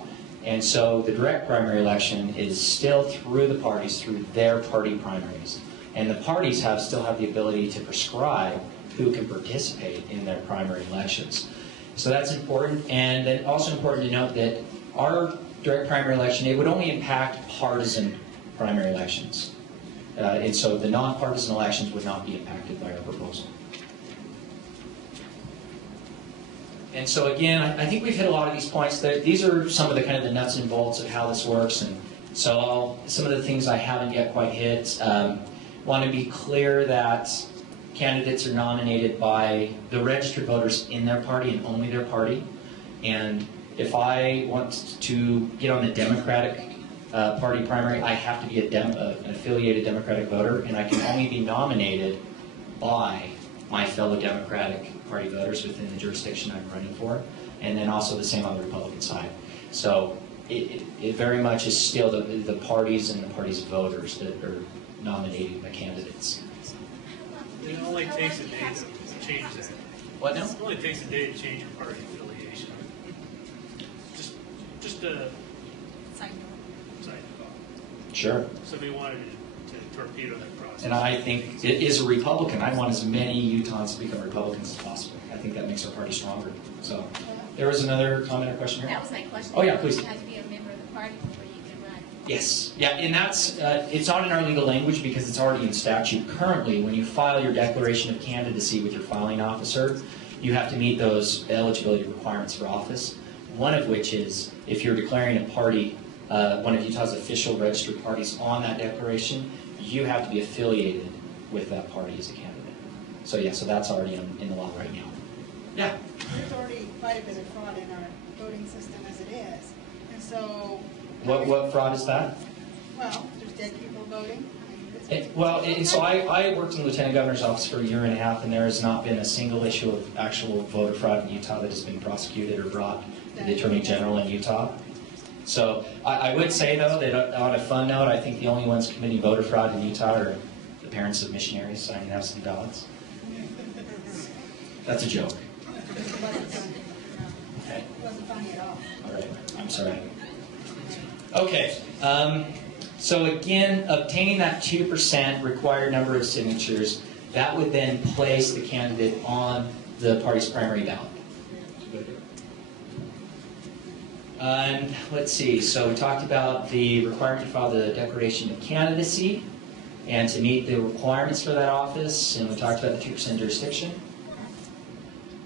And so the direct primary election is still through the parties, through their party primaries. And the parties still have the ability to prescribe who can participate in their primary elections. So that's important. And then also important to note that our direct primary election, it would only impact partisan primary elections. And so the nonpartisan elections would not be impacted by our proposal. And so again, I think we've hit a lot of these points. These are some of the kind of the nuts and bolts of how this works. And so some of the things I haven't yet quite hit. Want to be clear that candidates are nominated by the registered voters in their party and only their party. And if I want to get on the Democratic Party primary, I have to be an affiliated Democratic voter, and I can only be nominated by my fellow Democratic Party voters within the jurisdiction I'm running for, and then also the same on the Republican side. So it very much is still the parties and the party's voters that are nominating the candidates. It only takes a day to change that. What now? It only takes a day to change your party affiliation. Just a side thought. Sure. Somebody wanted to torpedo that process. And I think it is a Republican. I want as many Utahns to become Republicans as possible. I think that makes our party stronger. So there was another comment or question here? That was my question. Oh yeah, please. You have to be a member of the party before you can run. Yes. Yeah, and that's, it's not in our legal language because it's already in statute. Currently, when you file your declaration of candidacy with your filing officer, you have to meet those eligibility requirements for office, one of which is if you're declaring a party one of Utah's official registered parties on that declaration, you have to be affiliated with that party as a candidate. So yeah, so that's already in the law right now. Yeah? There's already quite a bit of fraud in our voting system as it is. And so... What fraud is that? Well, there's dead people voting. So I worked in the Lieutenant Governor's office for a year and a half, and there has not been a single issue of actual voter fraud in Utah that has been prosecuted or brought to the Attorney General in Utah. So I would say, though, that on a fun note, I think the only ones committing voter fraud in Utah are the parents of missionaries signing absentee ballots. That's a joke. Okay. It wasn't funny at all. All right. I'm sorry. Okay. So again, obtaining that 2% required number of signatures, that would then place the candidate on the party's primary ballot. And let's see, so we talked about the requirement to file the declaration of candidacy and to meet the requirements for that office, and we talked about the 2% jurisdiction.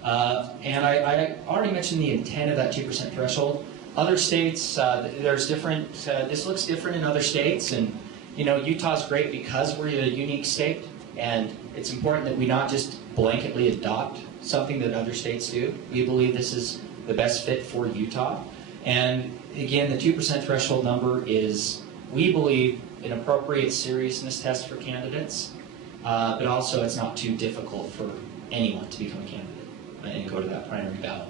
And I already mentioned the intent of that 2% threshold. Other states, there's different, this looks different in other states, and you know, Utah's great because we're a unique state, and it's important that we not just blanketly adopt something that other states do. We believe this is the best fit for Utah. And again, the 2% threshold number is, we believe, an appropriate seriousness test for candidates, but also it's not too difficult for anyone to become a candidate and go to that primary ballot.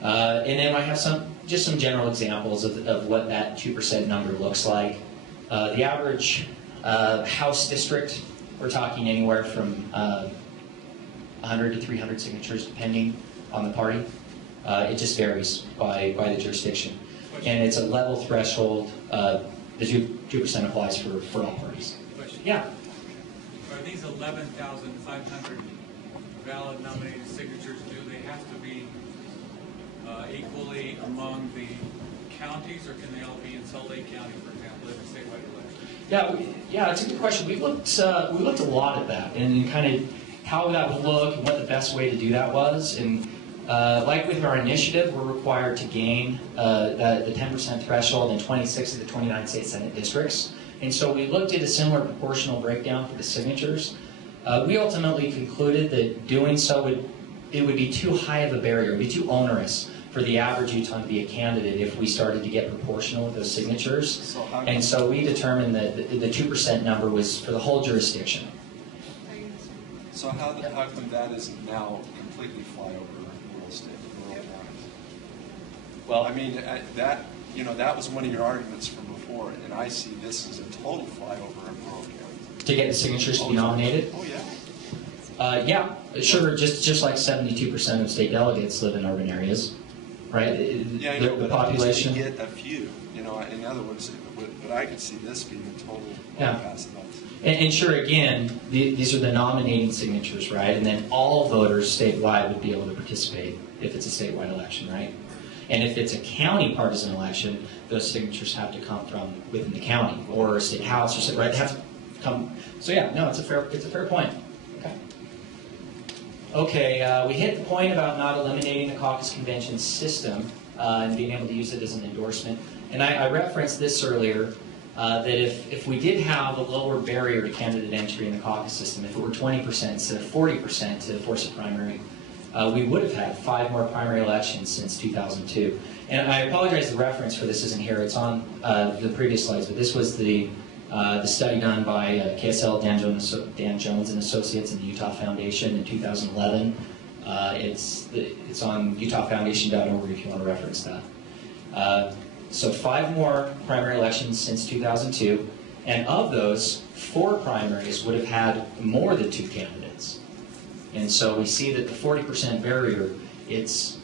And then I have just some general examples of what that 2% number looks like. The average House district, we're talking anywhere from 100 to 300 signatures, depending on the party. It just varies by the jurisdiction. And it's a level threshold. The 2% applies for all parties. Question. Yeah? Are these 11,500 valid nominated signatures, do they have to be equally among the counties, or can they all be in Salt Lake County, for example, if it's statewide election? Yeah, it's a good question. We looked a lot at that and kind of how that would look and what the best way to do that was. And like with our initiative, we're required to gain the 10% threshold in 26 of the 29 state Senate districts. And so we looked at a similar proportional breakdown for the signatures. We ultimately concluded that doing so would be too high of a barrier, it would be too onerous for the average Utah to be a candidate if we started to get proportional with those signatures. And so we determined that the 2% number was for the whole jurisdiction. So how come that isn't now completely flyover rural state, rural counties? Well, I mean, that was one of your arguments from before, and I see this as a total flyover in rural counties. To get the signatures to be nominated? Oh, yeah. Yeah, sure, just like 72% of state delegates live in urban areas, right? Yeah, I know, the but population. to get a few, in other words, but I could see this being a total bypass. And sure, again, these are the nominating signatures, right? And then all voters statewide would be able to participate if it's a statewide election, right? And if it's a county partisan election, those signatures have to come from within the county or a state house, or right? They have to come. So yeah, no, it's a fair point. Okay, we hit the point about not eliminating the caucus convention system and being able to use it as an endorsement. And I referenced this earlier, that if we did have a lower barrier to candidate entry in the caucus system, if it were 20% instead of 40% to force a primary, we would have had 5 more primary elections since 2002. And I apologize, the reference for this isn't here. It's on the previous slides, but this was the study done by KSL, Dan Jones and Associates and the Utah Foundation in 2011. It's on utahfoundation.org if you want to reference that. So 5 more primary elections since 2002, and of those, 4 primaries would have had more than 2 candidates. And so we see that the 40% barrier, it's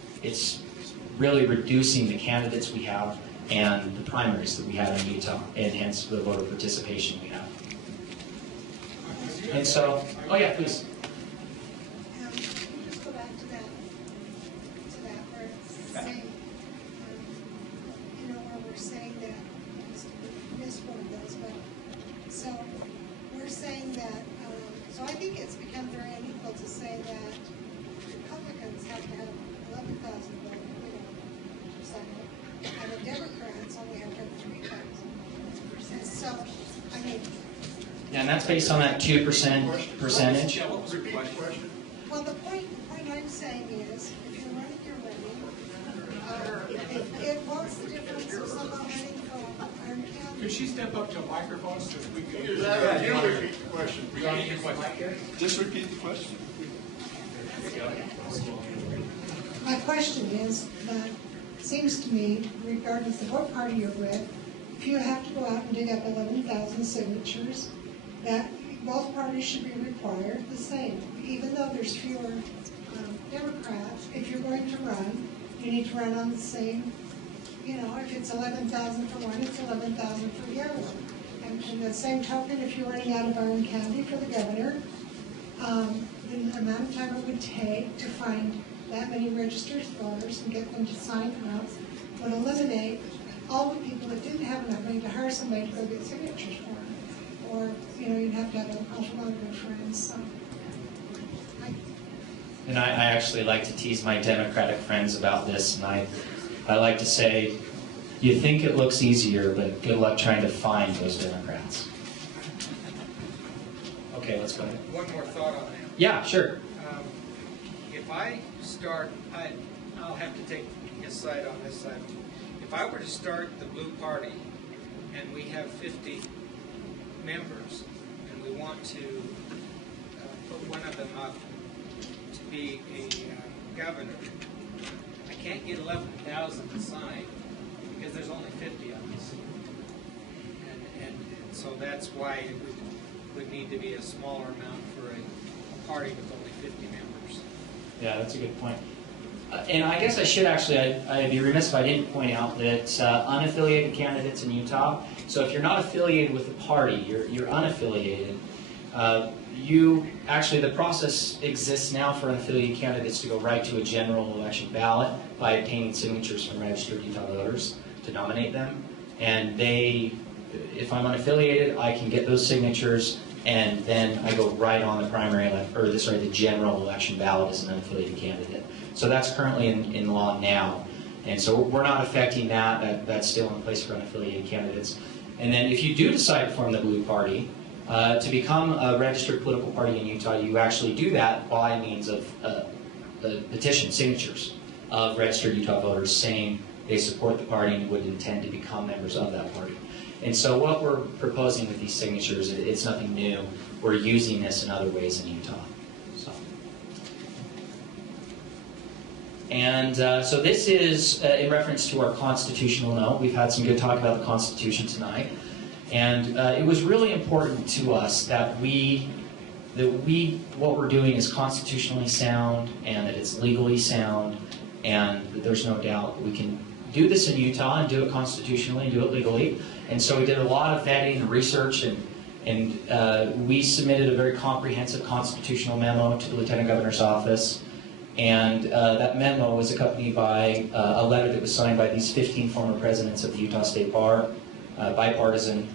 really reducing the candidates we have and the primaries that we have in Utah, and hence the voter participation we have. And so, oh yeah, please. Can you just go back to that where it's saying, where we're saying that, I missed one of those, but, so we're saying that, so I think it's become very unequal to say that Republicans have to have 11,000 votes, and the Democrats only have to have 3,000. And that's based on that 2% percentage. Yeah, what was the question? Well, the point I'm saying is, if you're running your wedding, what's the difference of someone running from Iron County? Could she step up to a microphone so that we can? Yeah, you repeat the question. Just repeat the question. My question is that it seems to me, regardless of what party you're with, if you have to go out and dig up 11,000 signatures, that both parties should be required the same. Even though there's fewer Democrats, if you're going to run, you need to run on the same, if it's 11,000 for one, it's 11,000 for the other one. And in the same token, if you're running out of Iron County for the governor, the amount of time it would take to find that many registered voters and get them to sign up would eliminate all the people that didn't have enough money to hire somebody to go get signatures for them. Or, you'd have to have a lot of good friends. So. And I actually like to tease my Democratic friends about this, and I like to say, you think it looks easier, but good luck trying to find those Democrats. Okay, let's go ahead. One more thought on that. Yeah, sure. If I start, I'll have to take his side on this side. If I were to start the Blue Party, and we have 50 members, and we want to put one of them up to be a governor, I can't get 11,000 to sign because there's only 50 of us. And so that's why it would need to be a smaller amount for a party with only 50 members. Yeah, that's a good point. And I guess I should actually, I'd be remiss if I didn't point out that unaffiliated candidates in Utah, so if you're not affiliated with the party, you're unaffiliated, the process exists now for unaffiliated candidates to go right to a general election ballot by obtaining signatures from registered Utah voters to nominate them. And if I'm unaffiliated, I can get those signatures, and then I go right on the general election ballot as an unaffiliated candidate. So that's currently in law now. And so we're not affecting that. That's still in place for unaffiliated candidates. And then if you do decide to form the Blue Party, to become a registered political party in Utah, you actually do that by means of the petition signatures of registered Utah voters saying they support the party and would intend to become members of that party. And so what we're proposing with these signatures, it's nothing new. We're using this in other ways in Utah. And so this is in reference to our constitutional note. We've had some good talk about the Constitution tonight. And it was really important to us that what we're doing is constitutionally sound and that it's legally sound, and that there's no doubt that we can do this in Utah and do it constitutionally and do it legally. And so we did a lot of vetting and research, and we submitted a very comprehensive constitutional memo to the Lieutenant Governor's office. And that memo was accompanied by a letter that was signed by these 15 former presidents of the Utah State Bar, bipartisan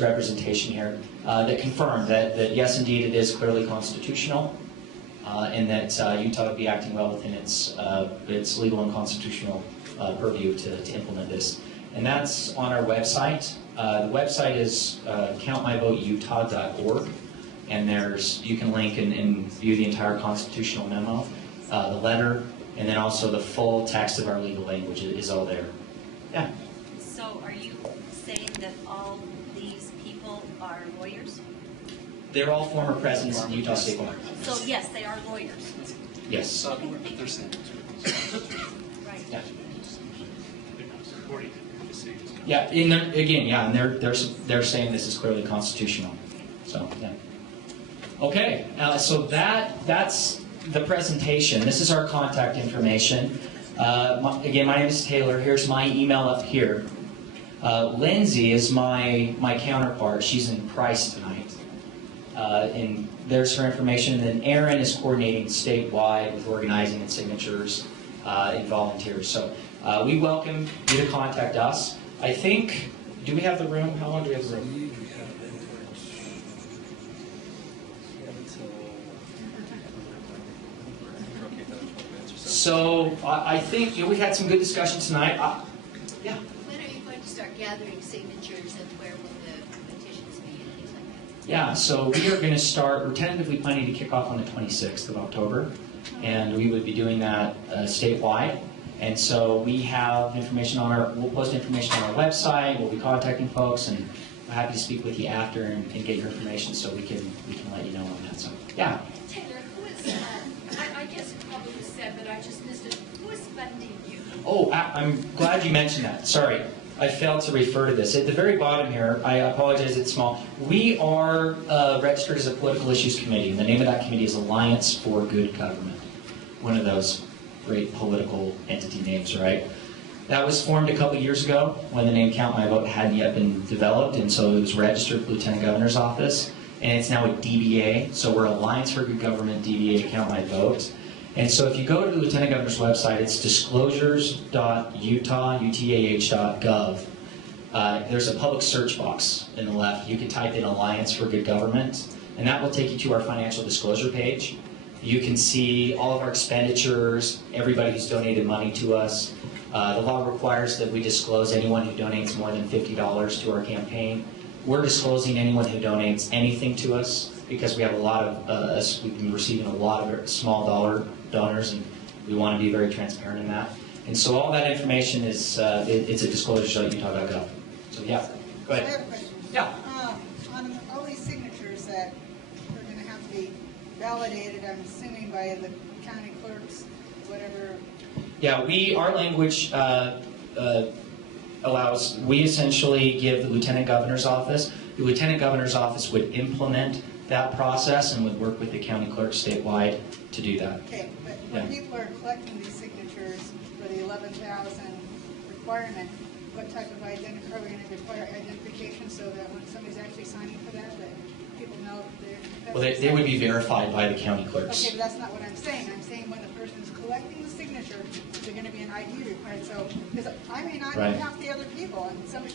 representation here, that confirmed that yes, indeed, it is clearly constitutional, and that Utah would be acting well within its legal and constitutional purview to implement this. And that's on our website. The website is countmyvoteutah.org, and you can link and view the entire constitutional memo, the letter, and then also the full text of our legal language is all there. Yeah. So are you saying that all these people are lawyers? They're all former presidents of the Utah State Bar. So yes, they are lawyers. Yes. They're saying. Right. Yeah. According to the state. Yeah. And they're saying this is clearly constitutional. So yeah. Okay. So that's the presentation. This is our contact information. Again, my name is Taylor. Here's my email up here. Lindsay is my counterpart. She's in Price tonight. And there's her information. And then Aaron is coordinating statewide with organizing and signatures and volunteers. So we welcome you to contact us. I think, do we have the room? How long do we have the room? So I think we had some good discussion tonight. Yeah. When are you going to start gathering signatures, and where will the petitions be and things like Yeah, so we are going to start, we're tentatively planning to kick off on the 26th of October, and we would be doing that statewide. And so we have information on we'll post information on our website, we'll be contacting folks, and I'm happy to speak with you after and get your information so we can let you know on that. So, yeah. Taylor, who is, I guess it probably was said, but I just missed it. Who is funding you? Oh, I'm glad you mentioned that. Sorry. I failed to refer to this. At the very bottom here, I apologize, it's small. We are registered as a political issues committee. The name of that committee is Alliance for Good Government. One of those great political entity names, right? That was formed a couple years ago when the name Count My Vote hadn't yet been developed, and so it was registered with the Lieutenant Governor's Office, and it's now a DBA. So we're Alliance for Good Government, DBA, Count My Vote. And so if you go to the Lieutenant Governor's website, it's disclosures.utah.gov. There's a public search box in the left. You can type in Alliance for Good Government, and that will take you to our financial disclosure page. You can see all of our expenditures, everybody who's donated money to us. The law requires that we disclose anyone who donates more than $50 to our campaign. We're disclosing anyone who donates anything to us because we have a lot of we've been receiving a lot of small dollar donors, and we want to be very transparent in that. And so all that information is it's at disclosure.utah.gov. So yeah, go ahead. I have a question. Yeah. On all these signatures that are going to have to be validated, I'm assuming by the county clerks, whatever. Yeah, our language allows, we essentially give the Lieutenant Governor's Office. The Lieutenant Governor's Office would implement that process and would work with the county clerks statewide to do that. Okay, but when people are collecting these signatures for the 11,000 requirement, what type of are we going to require identification so that when somebody's actually signing for that people know they're... Well, they would be verified by the county clerks. Okay, but that's not what I'm saying. I'm saying when the person's collecting the signature, there's going to be an ID required. So, because I may not know half the other people, and somebody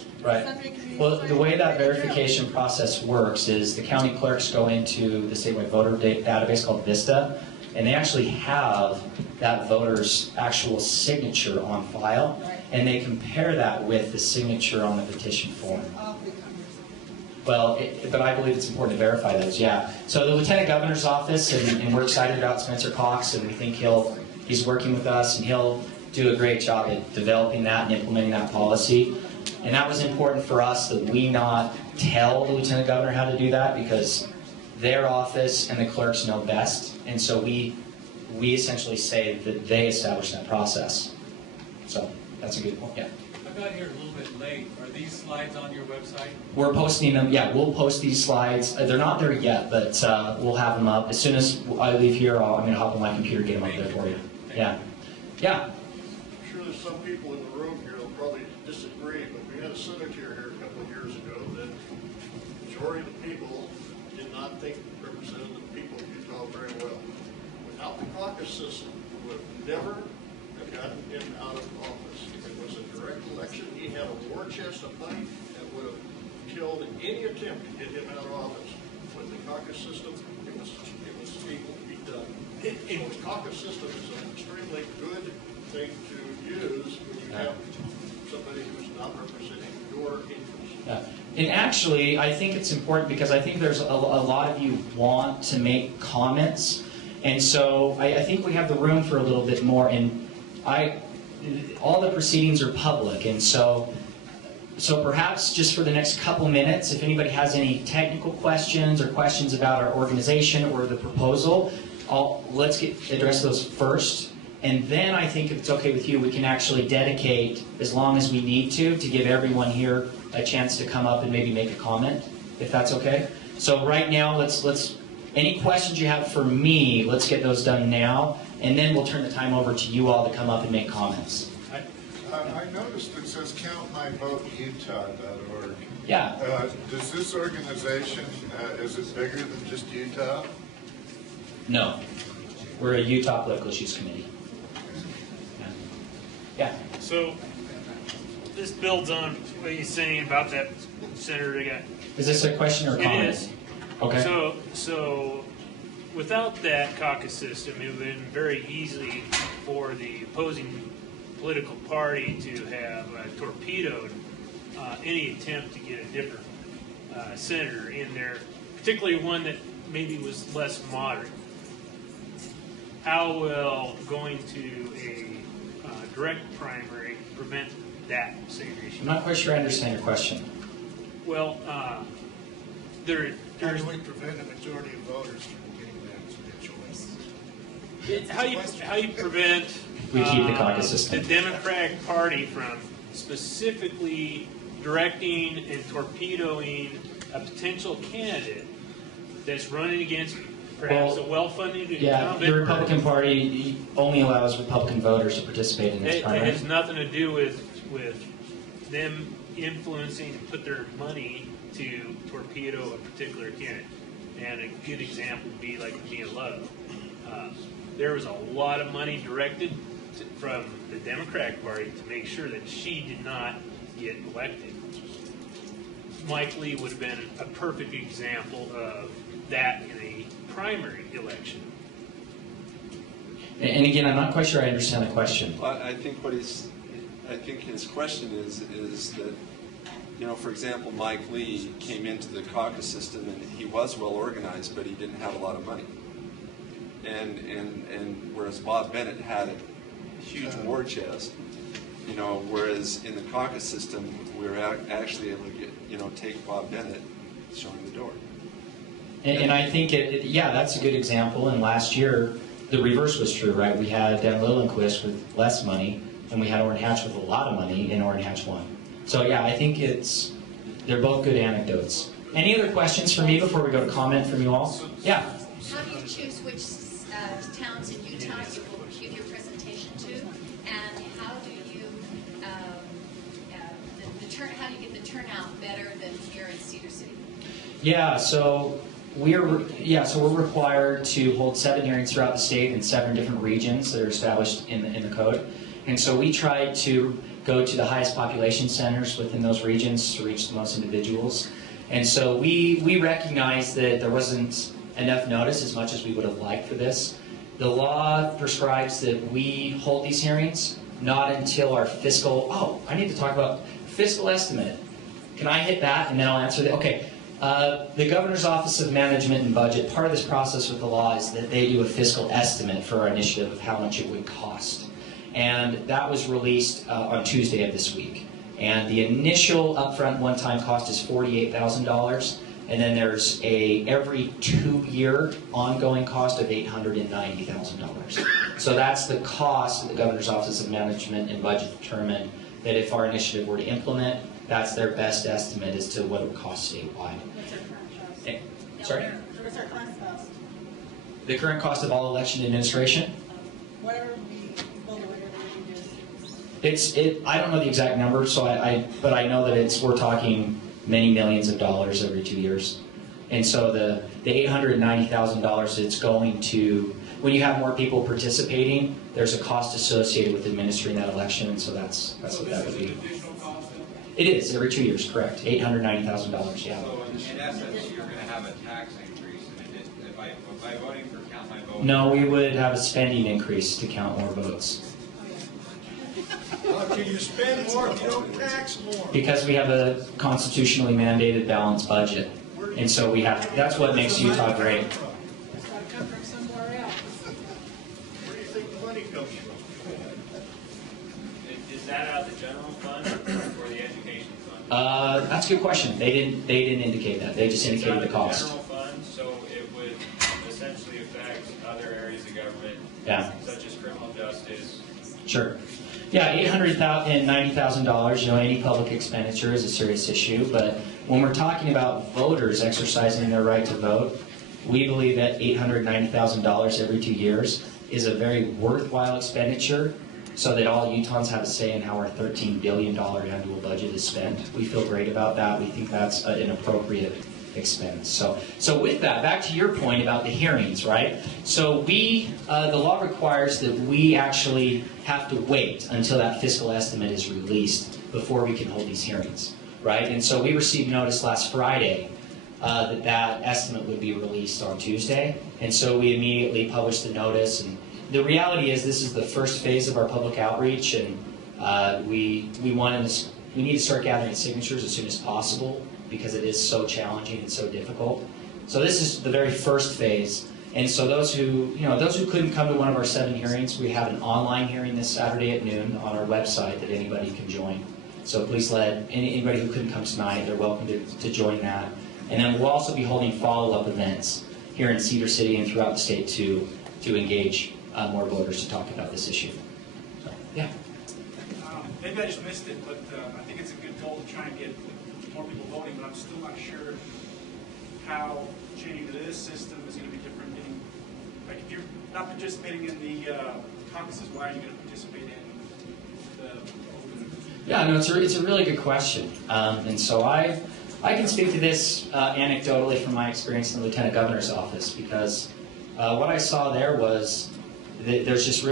can be... Well, the way that verification process works is the county clerks go into the statewide voter database called VISTA, and they actually have that voter's actual signature on file, and they compare that with the signature on the petition form. Well, but I believe it's important to verify those, yeah. So the Lieutenant Governor's Office, and we're excited about Spencer Cox, and we think he's working with us, and he'll do a great job at developing that and implementing that policy. And that was important for us that we not tell the Lieutenant Governor how to do that, because their office and the clerks know best. And so we essentially say that they establish that process. So that's a good point, yeah. I got here a little bit late. Are these slides on your website? We're posting them, yeah, we'll post these slides. They're not there yet, but we'll have them up. As soon as I leave here, I'm going to hop on my computer and get them up there for you. Yeah. Yeah. I'm sure there's some people in the room here that'll probably disagree, but we had a senator here a couple of years ago that the majority of the people did not think represented the people of Utah very well. Without the caucus system, we would have never have gotten him out of office. If it was a direct election, he had a war chest of money that would have killed any attempt to get him out of office. With the caucus system, it was able to be done. So the caucus system is an extremely good thing to use when you have somebody who's not representing your interests. Yeah. And actually, I think it's important because I think there's a lot of you want to make comments. And so I think we have the room for a little bit more. And all the proceedings are public. And so perhaps just for the next couple minutes, if anybody has any technical questions or questions about our organization or the proposal, let's address those first. And then I think if it's okay with you, we can actually dedicate as long as we need to give everyone here a chance to come up and maybe make a comment, if that's okay. So right now, let's any questions you have for me, let's get those done now, and then we'll turn the time over to you all to come up and make comments. I noticed it says CountMyVoteUtah.org. Yeah. Does this organization, is it bigger than just Utah? No. We're a Utah Political Issues Committee. Yeah. So this builds on what you're saying about that senator they got. Is this a question or a comment? It is. Okay. So without that caucus system, it would have been very easy for the opposing political party to have torpedoed any attempt to get a different senator in their particularly one that maybe was less moderate. How will going to a direct primary prevent that same issue? I'm not quite sure I understand your question. Well, How there's do we prevent a majority of voters from getting that choice? how you prevent We keep the caucus system. the Democratic Party from specifically directing and torpedoing a potential candidate that's running against perhaps a well-funded Yeah, incumbent. the Republican Party only allows Republican voters to participate in this It primary. has nothing to do with them influencing and put their money to torpedo a particular candidate. And a good example would be like Mia Love. There was a lot of money directed from the Democratic Party to make sure that she did not get elected. Mike Lee would have been a perfect example of that in a primary election. And again, I'm not quite sure I understand the question. Well, I think his question is that, for example, Mike Lee came into the caucus system and he was well organized, but he didn't have a lot of money. And whereas Bob Bennett had a huge war chest, whereas in the caucus system we were actually able to get, take Bob Bennett, show him the door. And I think, that's a good example. And last year, the reverse was true, right? We had Dan Lillenquist with less money, and we had Orrin Hatch with a lot of money, and Orrin Hatch won. So yeah, I think they're both good anecdotes. Any other questions for me before we go to comment from you all? Yeah. How do you choose which towns in Utah you will give your presentation to, and how do you how do you get the turnout better than here in Cedar City? Yeah, so we're required to hold 7 hearings throughout the state in 7 different regions that are established in the code. And so we tried to go to the highest population centers within those regions to reach the most individuals. And so we recognized that there wasn't enough notice as much as we would have liked for this. The law prescribes that we hold these hearings not until our I need to talk about fiscal estimate. Can I hit that and then I'll answer that? Okay. The Governor's Office of Management and Budget, part of this process with the law is that they do a fiscal estimate for our initiative of how much it would cost. And that was released on Tuesday of this week. And the initial upfront one-time cost is $48,000. And then there's every 2-year ongoing cost of $890,000. So that's the cost that the Governor's Office of Management and Budget determined that if our initiative were to implement, that's their best estimate as to what it would cost statewide. What's our current cost? Sorry? What's our current cost? The current cost of all election administration? Whatever we do. I don't know the exact number, so but I know that we're talking many millions of dollars every 2 years. And so the $890,000 it's going to, when you have more people participating, there's a cost associated with administering that election, and so that's what that would be. It is, every 2 years, correct. $890,000, yeah. So in essence, you're going to have a tax increase, and by voting for count my vote. No, we would have a spending increase to count more votes. How can you spend more if you don't tax more? Because we have a constitutionally mandated balanced budget. And so that's what makes Utah great. It's got to come from somewhere else. Where do you think the money comes from? Is that out of the general fund or the education fund? That's a good question. They didn't indicate that. They just indicated the cost. It's out of the general fund, so it would essentially affect other areas of government, such as criminal justice. Sure. Yeah, $890,000, any public expenditure is a serious issue, but when we're talking about voters exercising their right to vote, we believe that $890,000 every 2 years is a very worthwhile expenditure so that all Utahns have a say in how our $13 billion annual budget is spent. We feel great about that. We think that's an appropriate expense. So with that, back to your point about the hearings, right? So the law requires that we actually have to wait until that fiscal estimate is released before we can hold these hearings, right? And so we received notice last Friday that estimate would be released on Tuesday, and so we immediately published the notice. And the reality is this is the first phase of our public outreach, and we need to start gathering signatures as soon as possible, because it is so challenging and so difficult. So this is the very first phase. And so those who couldn't come to one of our 7 hearings, we have an online hearing this Saturday at noon on our website that anybody can join. So please let anybody who couldn't come tonight, they're welcome to join that. And then we'll also be holding follow-up events here in Cedar City and throughout the state to engage more voters to talk about this issue. So, yeah. Maybe I just missed it, but I think it's a good goal to try and get more people voting, but I'm still not sure how changing to this system is going to be different. Meaning, like if you're not participating in the caucuses, why are you going to participate in the open? Yeah, no, it's a really good question. And so I can speak to this anecdotally from my experience in the Lieutenant Governor's office, because what I saw there was that there's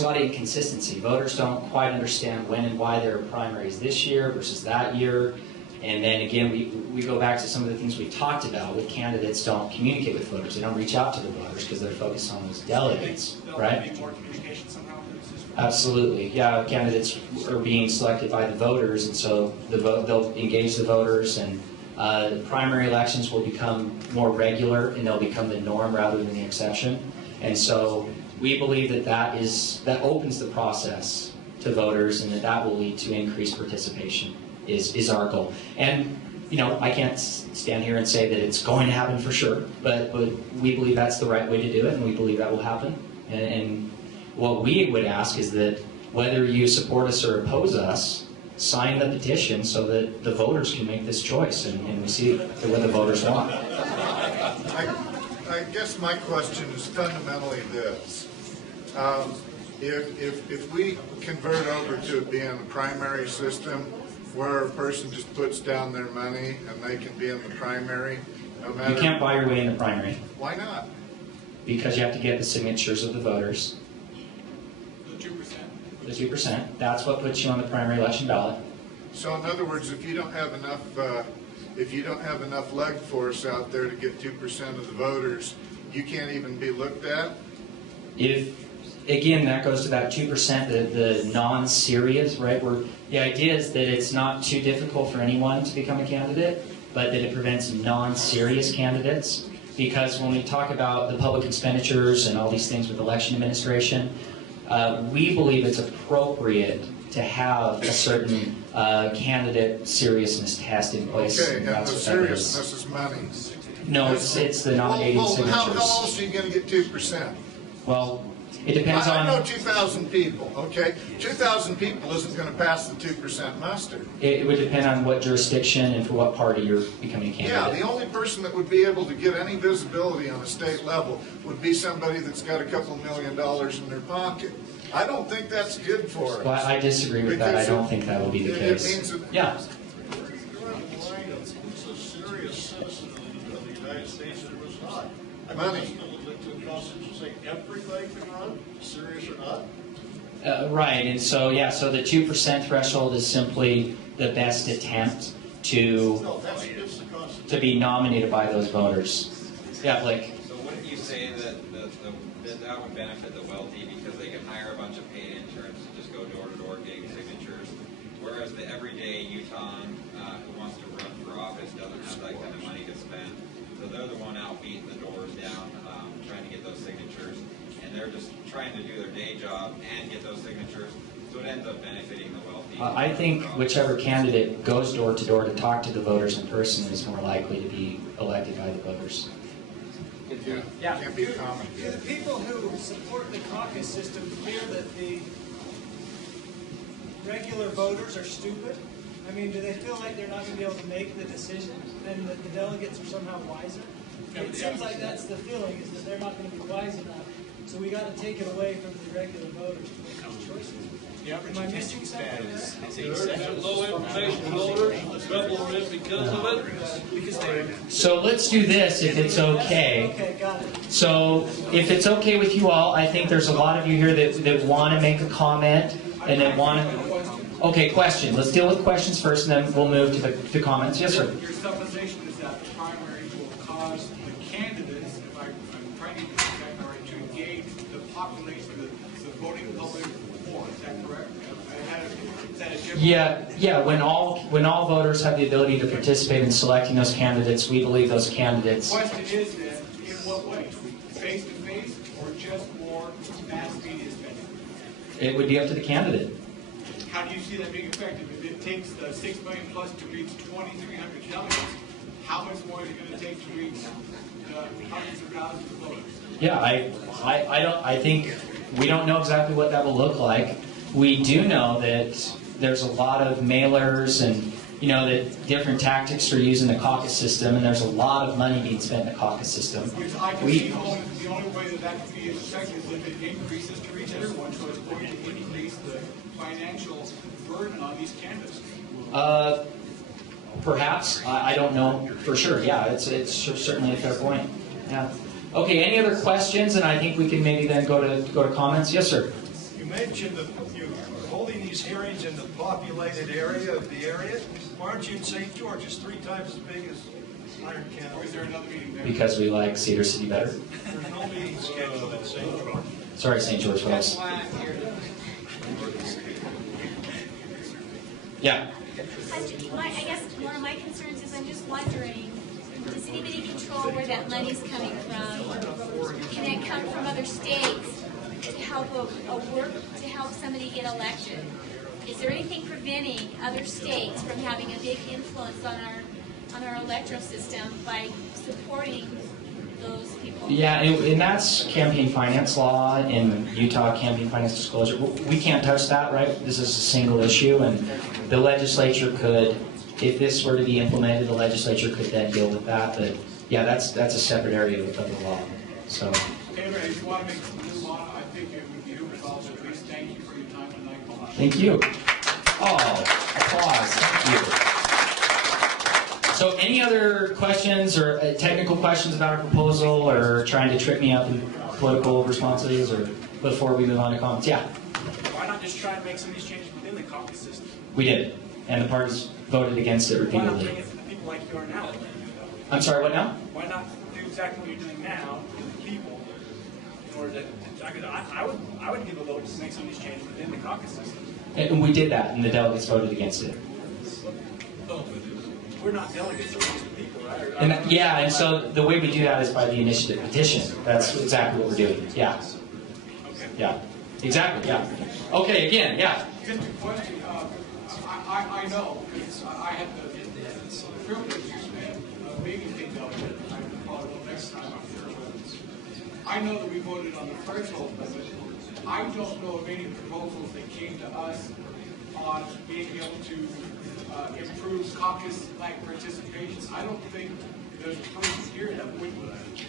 a lot of inconsistency. Voters don't quite understand when and why there are primaries this year versus that year. And then again, we go back to some of the things we talked about with candidates don't communicate with voters. They don't reach out to the voters because they're focused on those delegates, right? Be more communication somehow in the system? Absolutely. Yeah, candidates are being selected by the voters, and so they'll engage the voters, and primary elections will become more regular, and they'll become the norm rather than the exception. And so we believe that opens the process to voters, and that will lead to increased participation is our goal. And I can't stand here and say that it's going to happen for sure, but we believe that's the right way to do it, and we believe that will happen. And what we would ask is that whether you support us or oppose us, sign the petition so that the voters can make this choice, and we see what the voters want. I guess my question is fundamentally this. If we convert over to it being a primary system where a person just puts down their money and they can be in the primary, no matter... You can't buy your way in the primary. Why not? Because you have to get the signatures of the voters. The 2%? The 2%. That's what puts you on the primary election ballot. So in other words, if you don't have enough leg force out there to get 2% of the voters, you can't even be looked at? Again, that goes to that 2%, the non-serious, right? Where the idea is that it's not too difficult for anyone to become a candidate, but that it prevents non-serious candidates. Because when we talk about the public expenditures and all these things with election administration, we believe it's appropriate to have a certain candidate seriousness test in place. Okay, and the seriousness is money. No, it's the nominating signatures. How else are you going to get 2%? Well, it depends on... I know 2,000 people, okay? 2,000 people isn't going to pass the 2% muster. It would depend on what jurisdiction and for what party you're becoming a candidate. Yeah, the only person that would be able to get any visibility on a state level would be somebody that's got a couple $1 million in their pocket. I don't think that's good for us. Well, I disagree with that. I don't think that will be the case. Yeah. Who's a serious citizen of the United States and who's not? Money. The Constitution say everybody can run, serious or not? Right, and so, yeah, so the 2% threshold is simply the best attempt to be nominated by those voters. Yeah, Blake. So wouldn't you say that that would benefit the wealthy because they can hire a bunch of paid interns to just go door to door getting signatures, whereas the everyday Utahn who wants to run for office doesn't have that kind of money to spend, so they're the one out beating the doors down, trying to get those signatures, and they're just trying to do their day job and get those signatures, so it ends up benefiting the wealthy. I think whichever candidate goes door to door to talk to the voters in person is more likely to be elected by the voters. Yeah. Can't be common. Do the people who support the caucus system fear that the regular voters are stupid? I mean, do they feel like they're not going to be able to make the decision and that the delegates are somehow wiser? It seems like that's the feeling, is that they're not going to be wise enough. So we got to take it away from the regular voters to make those choices. Am I missing something there? Low information voters, double red because of it. So let's do this if it's okay. Okay, got it. So if it's okay with you all, I think there's a lot of you here that want to make a comment and that want to... Okay, question. Let's deal with questions first, and then we'll move to the comments. Yes, sir. Your supposition is that the primaries will cause the candidates, if I'm trying to get that right, to engage the population, the voting public more. Is that correct? is that a different? Yeah. When all voters have the ability to participate in selecting those candidates, we believe those candidates. The question is then, in what way? Face to face or just more mass media spending? It would be up to the candidate. How do you see that being effective? If it takes the 6 million plus to reach 2,300 delegates, how much more is it going to take to reach hundreds of thousands of voters? Yeah, I think we don't know exactly what that will look like. We do know that there's a lot of mailers and that different tactics are used in the caucus system, and there's a lot of money being spent in the caucus system. Which I can see the only way that could be effective is if it increases to reach everyone, so it's going to increase the financial burden on these candidates. Perhaps. I don't know for sure. Yeah, it's certainly a fair point. Yeah. Okay, any other questions? And I think we can maybe then go to comments. Yes, sir. You mentioned that you're holding these hearings in the populated area of the area. Why aren't you in St. George? It's 3 times as big as Iron County. Or is there another meeting there? Because we like Cedar City better. There's no meeting scheduled in St. George. Sorry, St. George folks. Yeah. I guess one of my concerns is I'm just wondering, does anybody control where that money's coming from? Can it come from other states to help to help somebody get elected? Is there anything preventing other states from having a big influence on our electoral system by supporting those people? Yeah, and that's campaign finance law in Utah, campaign finance disclosure. We can't touch that, right? This is a single issue, and the legislature could, if this were to be implemented, the legislature could then deal with that. But yeah, that's a separate area of the law. So. Taylor, if you want to move on, I think it would be also at least thank you for your time tonight. Thank you. Oh, applause. Thank you. So any other questions or technical questions about our proposal or trying to trip me up in political responses or before we move on to comments? Yeah. Why not just try to make some of these changes within the caucus system? We did. And the parties voted against it repeatedly. Why not bring it to the people like you are now? I'm sorry, what now? Why not do exactly what you're doing now to the people in order to, I would give a vote to make some of these changes within the caucus system. And we did that, and the delegates voted against it. We're not delegates, we're just the people, right? And so the way we do that is by the initiative petition. That's exactly what we're doing. Yeah. Okay. Yeah. Exactly. Yeah. Okay. Again. Yeah. Just a question. I know because I had the privilege of being a state delegate. I will probably go next time. I'm sure. I know that we voted on the threshold limit. I don't know of any proposals that came to us on being able to improve caucus-like participation. I don't think there's a person here that would.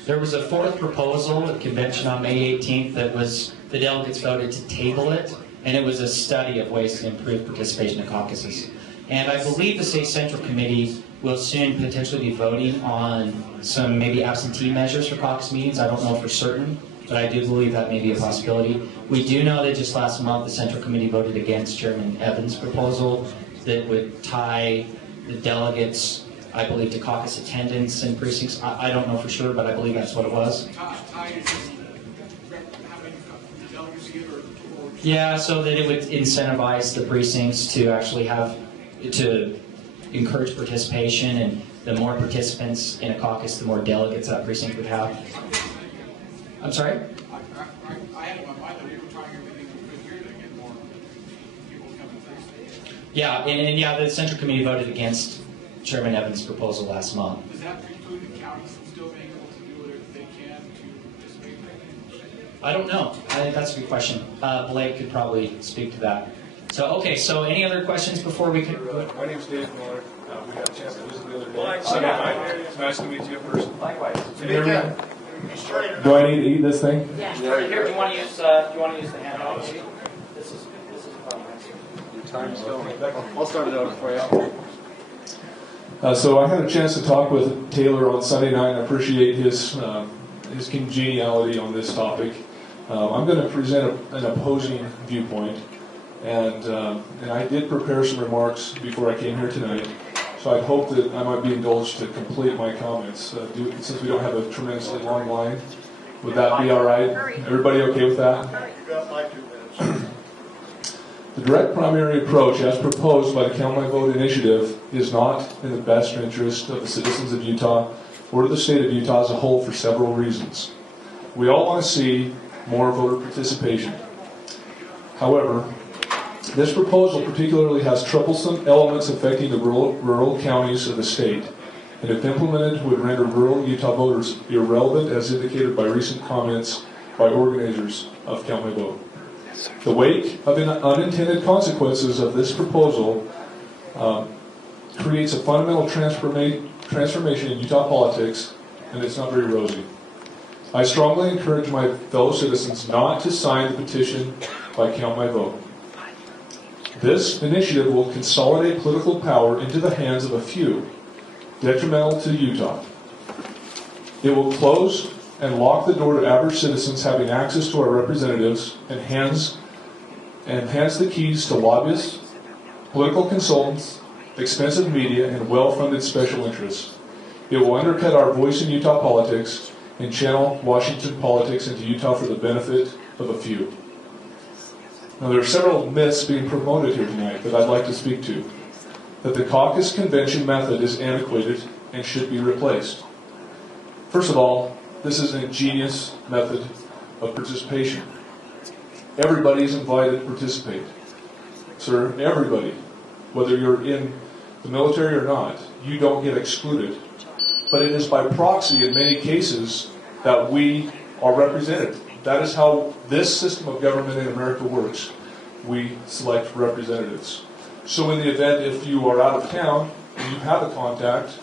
There was a fourth proposal at convention on May 18th that was the delegates voted to table it, and it was a study of ways to improve participation in caucuses. And I believe the State Central Committee will soon potentially be voting on some maybe absentee measures for caucus meetings. I don't know for certain, but I do believe that may be a possibility. We do know that just last month the Central Committee voted against Chairman Evans' proposal that would tie the delegates, I believe, to caucus attendance in precincts. I don't know for sure, but I believe that's what it was. Yeah, so that it would incentivize the precincts to actually to encourage participation, and the more participants in a caucus, the more delegates that precinct would have. I'm sorry? I had in my mind that we were trying everything we could here to get more people coming through. Yeah, and yeah, the Central Committee voted against Chairman Evans' proposal last month. Does that preclude the counties from still being able to do whatever they can to participate in it? I don't know. That's a good question. Blake could probably speak to that. So, okay, so any other questions before we can... My name's Dave Miller. We had a chance to visit the other day. It's nice to meet you in person. Likewise. Can you hear me? Do I need to eat this thing? Yeah. Here, do you want to use the handout? This is fun. Your time's going. I'll start it out for you. So I had a chance to talk with Taylor on Sunday night. I appreciate his congeniality on this topic. I'm going to present an opposing viewpoint, and I did prepare some remarks before I came here tonight. So I hope that I might be indulged to complete my comments, since we don't have a tremendously long line. Would that be all right? Everybody okay with that? You got my 2 minutes. The direct primary approach as proposed by the Count My Vote initiative is not in the best interest of the citizens of Utah or the state of Utah as a whole for several reasons. We all want to see more voter participation. However, this proposal particularly has troublesome elements affecting the rural counties of the state, and if implemented would render rural Utah voters irrelevant as indicated by recent comments by organizers of Count My Vote. The wake of unintended consequences of this proposal creates a fundamental transformation in Utah politics, and it's not very rosy. I strongly encourage my fellow citizens not to sign the petition by Count My Vote. This initiative will consolidate political power into the hands of a few, detrimental to Utah. It will close and lock the door to average citizens having access to our representatives and hands the keys to lobbyists, political consultants, expensive media, and well-funded special interests. It will undercut our voice in Utah politics and channel Washington politics into Utah for the benefit of a few. Now, there are several myths being promoted here tonight that I'd like to speak to. That the caucus convention method is antiquated and should be replaced. First of all, this is an ingenious method of participation. Everybody is invited to participate. Sir, everybody, whether you're in the military or not, you don't get excluded. But it is by proxy in many cases that we are represented. That is how this system of government in America works. We select representatives. So in the event if you are out of town and you have a contact,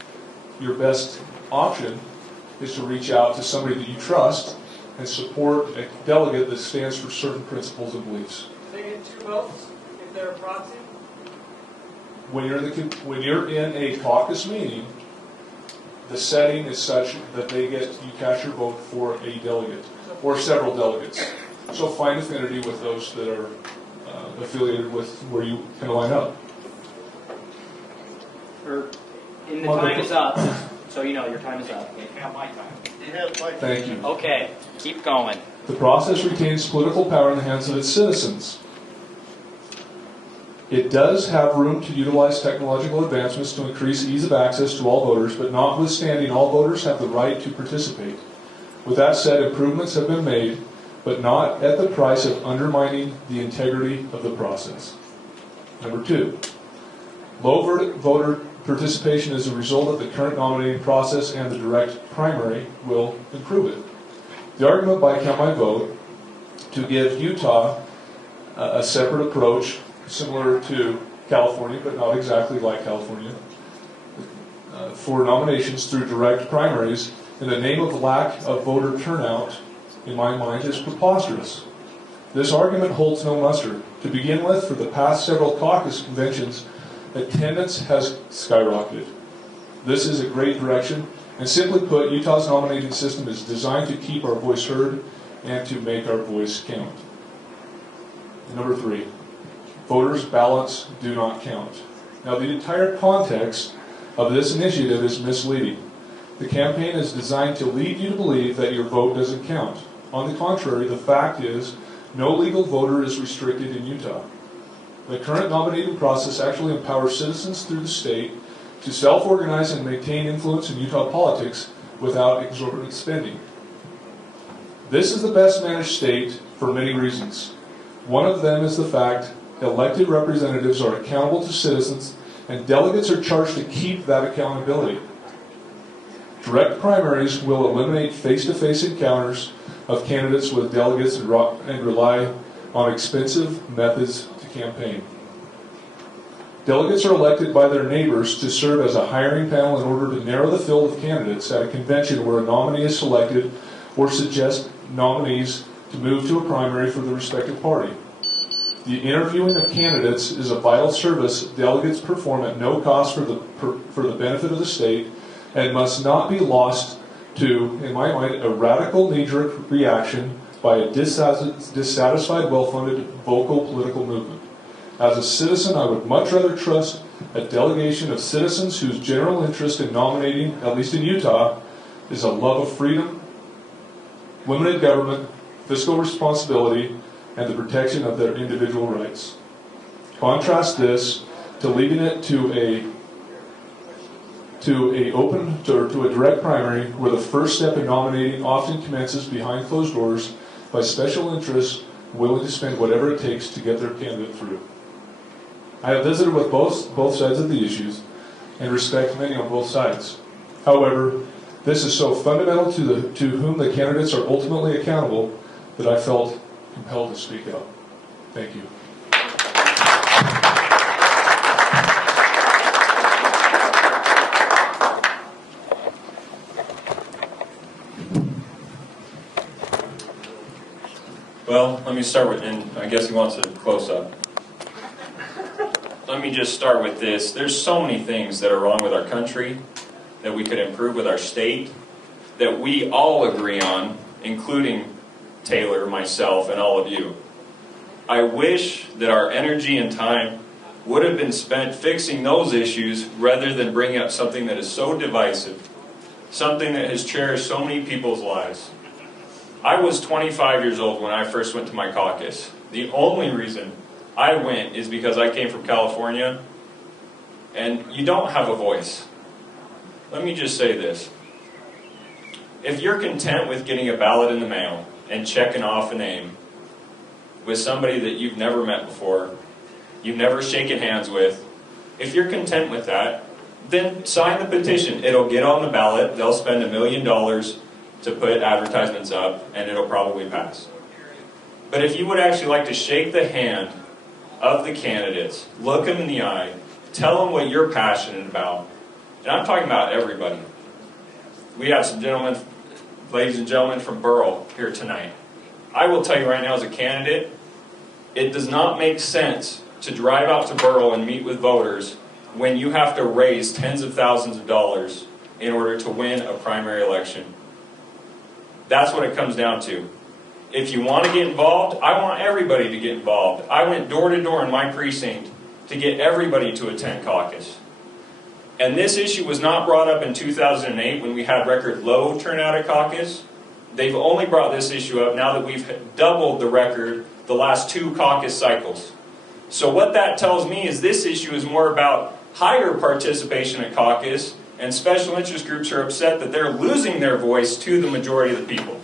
your best option is to reach out to somebody that you trust and support a delegate that stands for certain principles and beliefs. They get 2 votes if they're a proxy? When you're in a caucus meeting, the setting is such that you cast your vote for a delegate or several delegates. So find affinity with those that are affiliated with where you can line up. The time is up, so you know your time is up. You have my time. Thank you. Okay, keep going. The process retains political power in the hands of its citizens. It does have room to utilize technological advancements to increase ease of access to all voters, but notwithstanding, all voters have the right to participate. With that said, improvements have been made, but not at the price of undermining the integrity of the process. Number 2, low voter participation as a result of the current nominating process and the direct primary will improve it. The argument by Count My Vote to give Utah a separate approach similar to California, but not exactly like California, for nominations through direct primaries in the name of lack of voter turnout, in my mind, is preposterous. This argument holds no muster. To begin with, for the past several caucus conventions, attendance has skyrocketed. This is a great direction, and simply put, Utah's nominating system is designed to keep our voice heard and to make our voice count. Number 3, voters' ballots do not count. Now, the entire context of this initiative is misleading. The campaign is designed to lead you to believe that your vote doesn't count. On the contrary, the fact is, no legal voter is restricted in Utah. The current nominating process actually empowers citizens through the state to self-organize and maintain influence in Utah politics without exorbitant spending. This is the best managed state for many reasons. One of them is the fact elected representatives are accountable to citizens and delegates are charged to keep that accountability. Direct primaries will eliminate face-to-face encounters of candidates with delegates and rely on expensive methods to campaign. Delegates are elected by their neighbors to serve as a hiring panel in order to narrow the field of candidates at a convention where a nominee is selected or suggest nominees to move to a primary for the respective party. The interviewing of candidates is a vital service delegates perform at no cost for the benefit of the state and must not be lost to, in my mind, a radical knee-jerk reaction by a dissatisfied, well-funded, vocal political movement. As a citizen, I would much rather trust a delegation of citizens whose general interest in nominating, at least in Utah, is a love of freedom, limited government, fiscal responsibility, and the protection of their individual rights. Contrast this to leaving it to a direct primary where the first step in nominating often commences behind closed doors by special interests willing to spend whatever it takes to get their candidate through. I have visited with both sides of the issues and respect many on both sides. However, this is so fundamental to whom the candidates are ultimately accountable that I felt compelled to speak up. Thank you. Well, let me start with, and I guess he wants a close-up. Let me just start with this. There's so many things that are wrong with our country, that we could improve with our state, that we all agree on, including Taylor, myself, and all of you. I wish that our energy and time would have been spent fixing those issues rather than bringing up something that is so divisive, something that has cherished so many people's lives. I was 25 years old when I first went to my caucus. The only reason I went is because I came from California, and you don't have a voice. Let me just say this. If you're content with getting a ballot in the mail and checking off a name with somebody that you've never met before, you've never shaken hands with, if you're content with that, then sign the petition. It'll get on the ballot. They'll spend $1 million to put advertisements up, and it'll probably pass. But if you would actually like to shake the hand of the candidates, look them in the eye, tell them what you're passionate about, and I'm talking about everybody. We have some gentlemen, ladies and gentlemen from Burrell here tonight. I will tell you right now as a candidate, it does not make sense to drive out to Burrell and meet with voters when you have to raise tens of thousands of dollars in order to win a primary election. That's what it comes down to. If you want to get involved, I want everybody to get involved. I went door to door in my precinct to get everybody to attend caucus. And this issue was not brought up in 2008 when we had record low turnout at caucus. They've only brought this issue up now that we've doubled the record the last 2 caucus cycles. So what that tells me is this issue is more about higher participation at caucus, and special interest groups are upset that they're losing their voice to the majority of the people.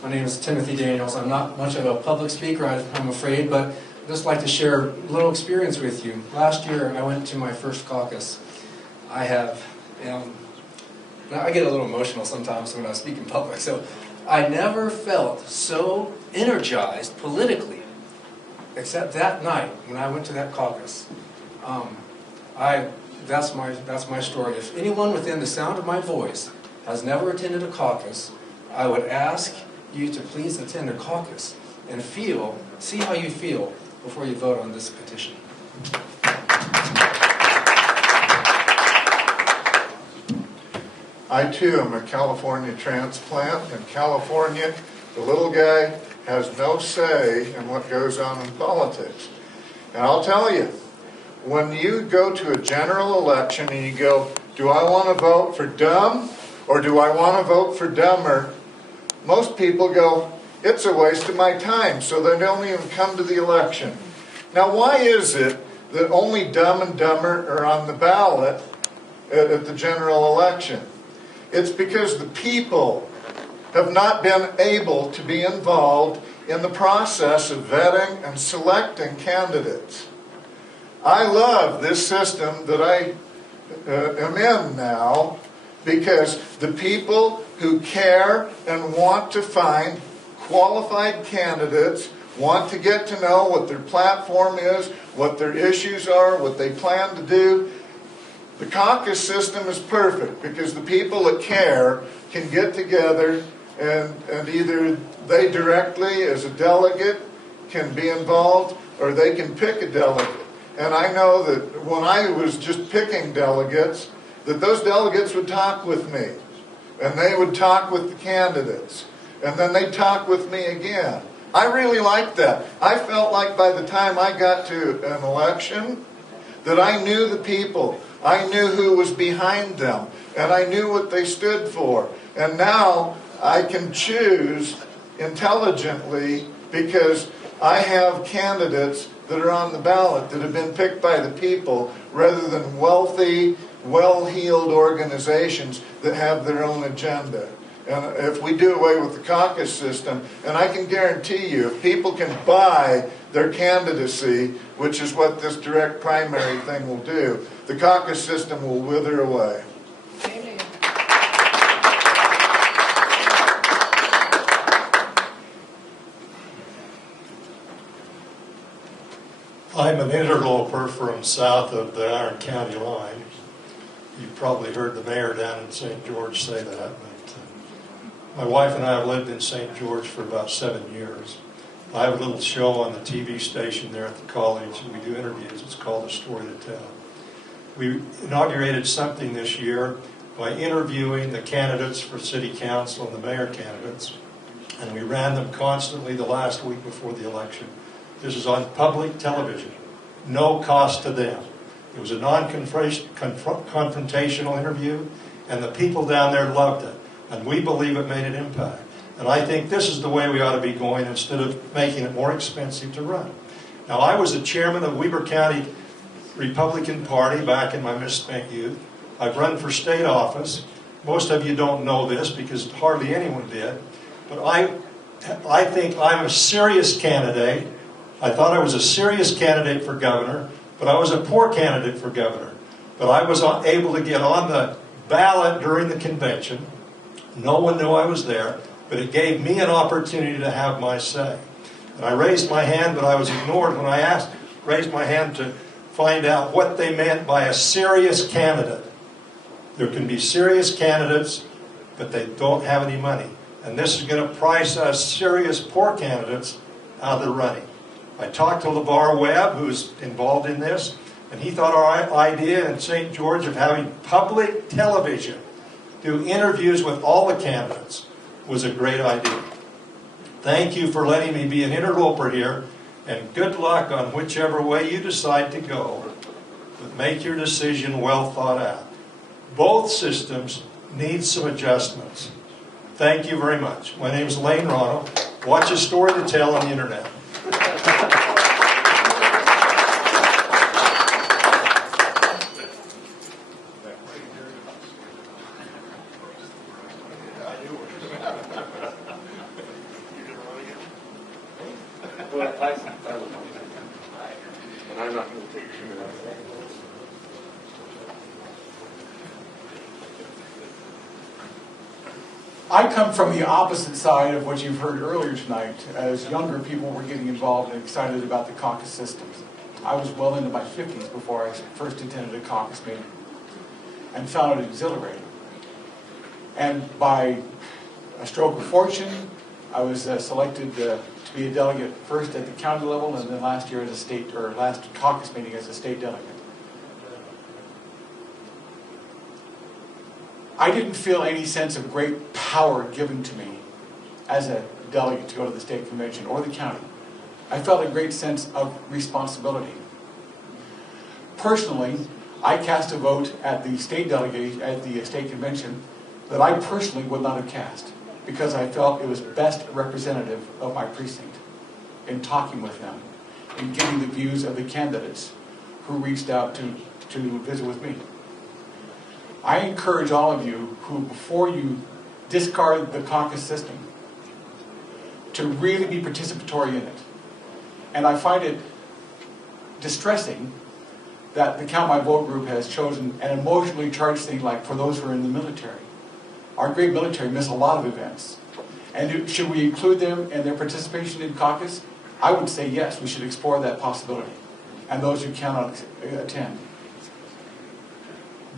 My name is Timothy Daniels. I'm not much of a public speaker, I'm afraid, but I'd just like to share a little experience with you. Last year, I went to my first caucus. I get a little emotional sometimes when I speak in public, so I never felt so energized politically, except that night when I went to that caucus. That's my story. If anyone within the sound of my voice has never attended a caucus, I would ask you to please attend a caucus and see how you feel before you vote on this petition. I too am a California transplant. In California, the little guy has no say in what goes on in politics. And I'll tell you, when you go to a general election and you go, do I want to vote for dumb or do I want to vote for dumber? Most people go, it's a waste of my time, so they don't even come to the election. Now, why is it that only Dumb and Dumber are on the ballot at the general election? It's because the people have not been able to be involved in the process of vetting and selecting candidates. I love this system that I am in now because the people who care and want to find qualified candidates, want to get to know what their platform is, what their issues are, what they plan to do. The caucus system is perfect because the people that care can get together and either they directly as a delegate can be involved or they can pick a delegate. And I know that when I was just picking delegates, that those delegates would talk with me. And they would talk with the candidates. And then they'd talk with me again. I really liked that. I felt like by the time I got to an election, that I knew the people. I knew who was behind them, and I knew what they stood for. And now I can choose intelligently because I have candidates that are on the ballot that have been picked by the people rather than wealthy, well-heeled organizations that have their own agenda. And if we do away with the caucus system, and I can guarantee you, if people can buy their candidacy, which is what this direct primary thing will do, the caucus system will wither away. I'm an interloper from south of the Iron County line. You've probably heard the mayor down in St. George say that. But my wife and I have lived in St. George for about 7 years. I have a little show on the TV station there at the college, and we do interviews. It's called A Story to Tell. We inaugurated something this year by interviewing the candidates for city council and the mayor candidates, and we ran them constantly the last week before the election. This is on public television, no cost to them. It was a non-confrontational interview, and the people down there loved it, and we believe it made an impact. And I think this is the way we ought to be going instead of making it more expensive to run. Now, I was the chairman of Weber County Republican Party back in my misspent youth. I've run for state office. Most of you don't know this because hardly anyone did, but I think I'm a serious candidate. I thought I was a serious candidate for governor, but I was a poor candidate for governor. But I was able to get on the ballot during the convention. No one knew I was there, but it gave me an opportunity to have my say. And I raised my hand, but I was ignored when I raised my hand to find out what they meant by a serious candidate. There can be serious candidates, but they don't have any money. And this is going to price us serious poor candidates out of the running. I talked to LeVar Webb, who's involved in this, and he thought our idea in St. George of having public television do interviews with all the candidates was a great idea. Thank you for letting me be an interloper here, and good luck on whichever way you decide to go, but make your decision well thought out. Both systems need some adjustments. Thank you very much. My name is Lane Ronald. Watch A Story to Tell on the internet. I come from the opposite side of what you've heard earlier tonight. As younger people were getting involved and excited about the caucus systems. I was well into my 50s before I first attended a caucus meeting and found it exhilarating. And by a stroke of fortune, I was selected to be a delegate first at the county level and then last year as a state, or last caucus meeting as a state delegate. I didn't feel any sense of great power given to me as a delegate to go to the state convention or the county. I felt a great sense of responsibility. Personally, I cast a vote at the state delegate at the state convention that I personally would not have cast because I felt it was best representative of my precinct in talking with them and getting the views of the candidates who reached out to visit with me. I encourage all of you who, before you discard the caucus system, to really be participatory in it. And I find it distressing that the Count My Vote group has chosen an emotionally charged thing like for those who are in the military. Our great military miss a lot of events. And should we include them in their participation in caucus? I would say yes, we should explore that possibility. And those who cannot attend.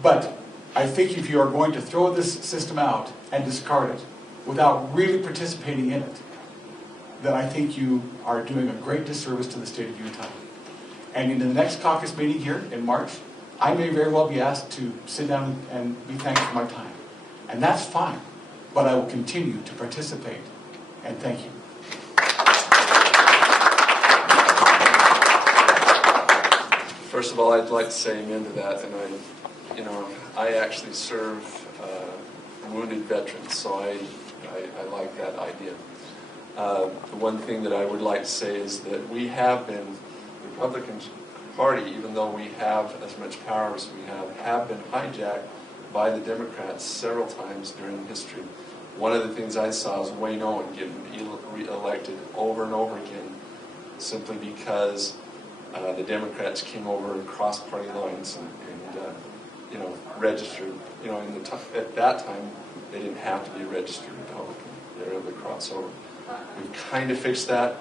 But I think if you are going to throw this system out and discard it without really participating in it, then I think you are doing a great disservice to the state of Utah. And in the next caucus meeting here in March, I may very well be asked to sit down and be thanked for my time. And that's fine, but I will continue to participate. And thank you. First of all, I'd like to say amen to that, and you know, I actually serve wounded veterans, so I like that idea. The one thing that I would like to say is that we have been, the Republican Party, even though we have as much power as we have been hijacked by the Democrats several times during history. One of the things I saw is Wayne Owen getting re-elected over and over again simply because the Democrats came over and crossed party lines and you know, registered. You know, at that time, they didn't have to be registered Republican. They were able to cross over. We've kind of fixed that,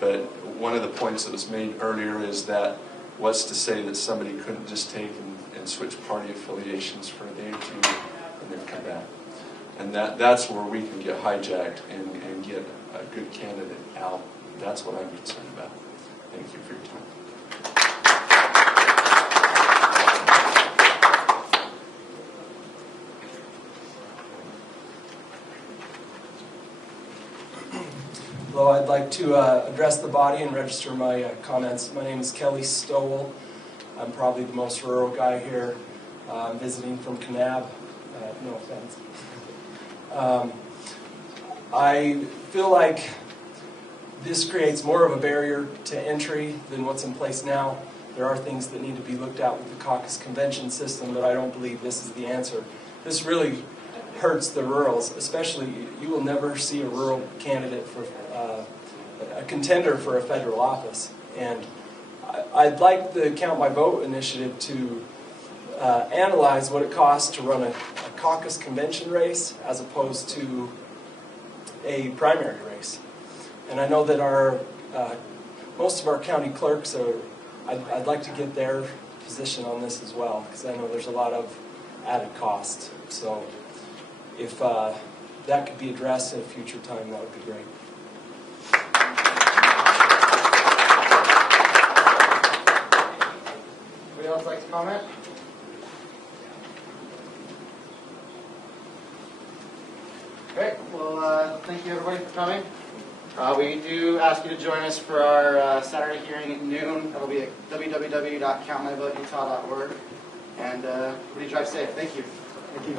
but one of the points that was made earlier is that what's to say that somebody couldn't just take and switch party affiliations for a day or two and then come back. And that's where we can get hijacked and get a good candidate out. That's what I'm concerned about. Thank you for your time. Hello, I'd like to address the body and register my comments. My name is Kelly Stowell. I'm probably the most rural guy here. I'm visiting from Kanab. No offense. I feel like this creates more of a barrier to entry than what's in place now. There are things that need to be looked at with the caucus convention system, but I don't believe this is the answer. This really hurts the rurals, especially you will never see a rural candidate for a contender for a federal office. And I'd like the Count My Vote initiative to analyze what it costs to run a caucus convention race as opposed to a primary race. And I know that our most of our county clerks are, I'd like to get their position on this as well, because I know there's a lot of added costs. So if that could be addressed at a future time, that would be great. Anybody else like to comment? Okay, well, thank you everybody for coming. We do ask you to join us for our Saturday hearing at noon. That'll be at www.countmyvoteutah.org. And everybody drive safe. Thank you. Thank you.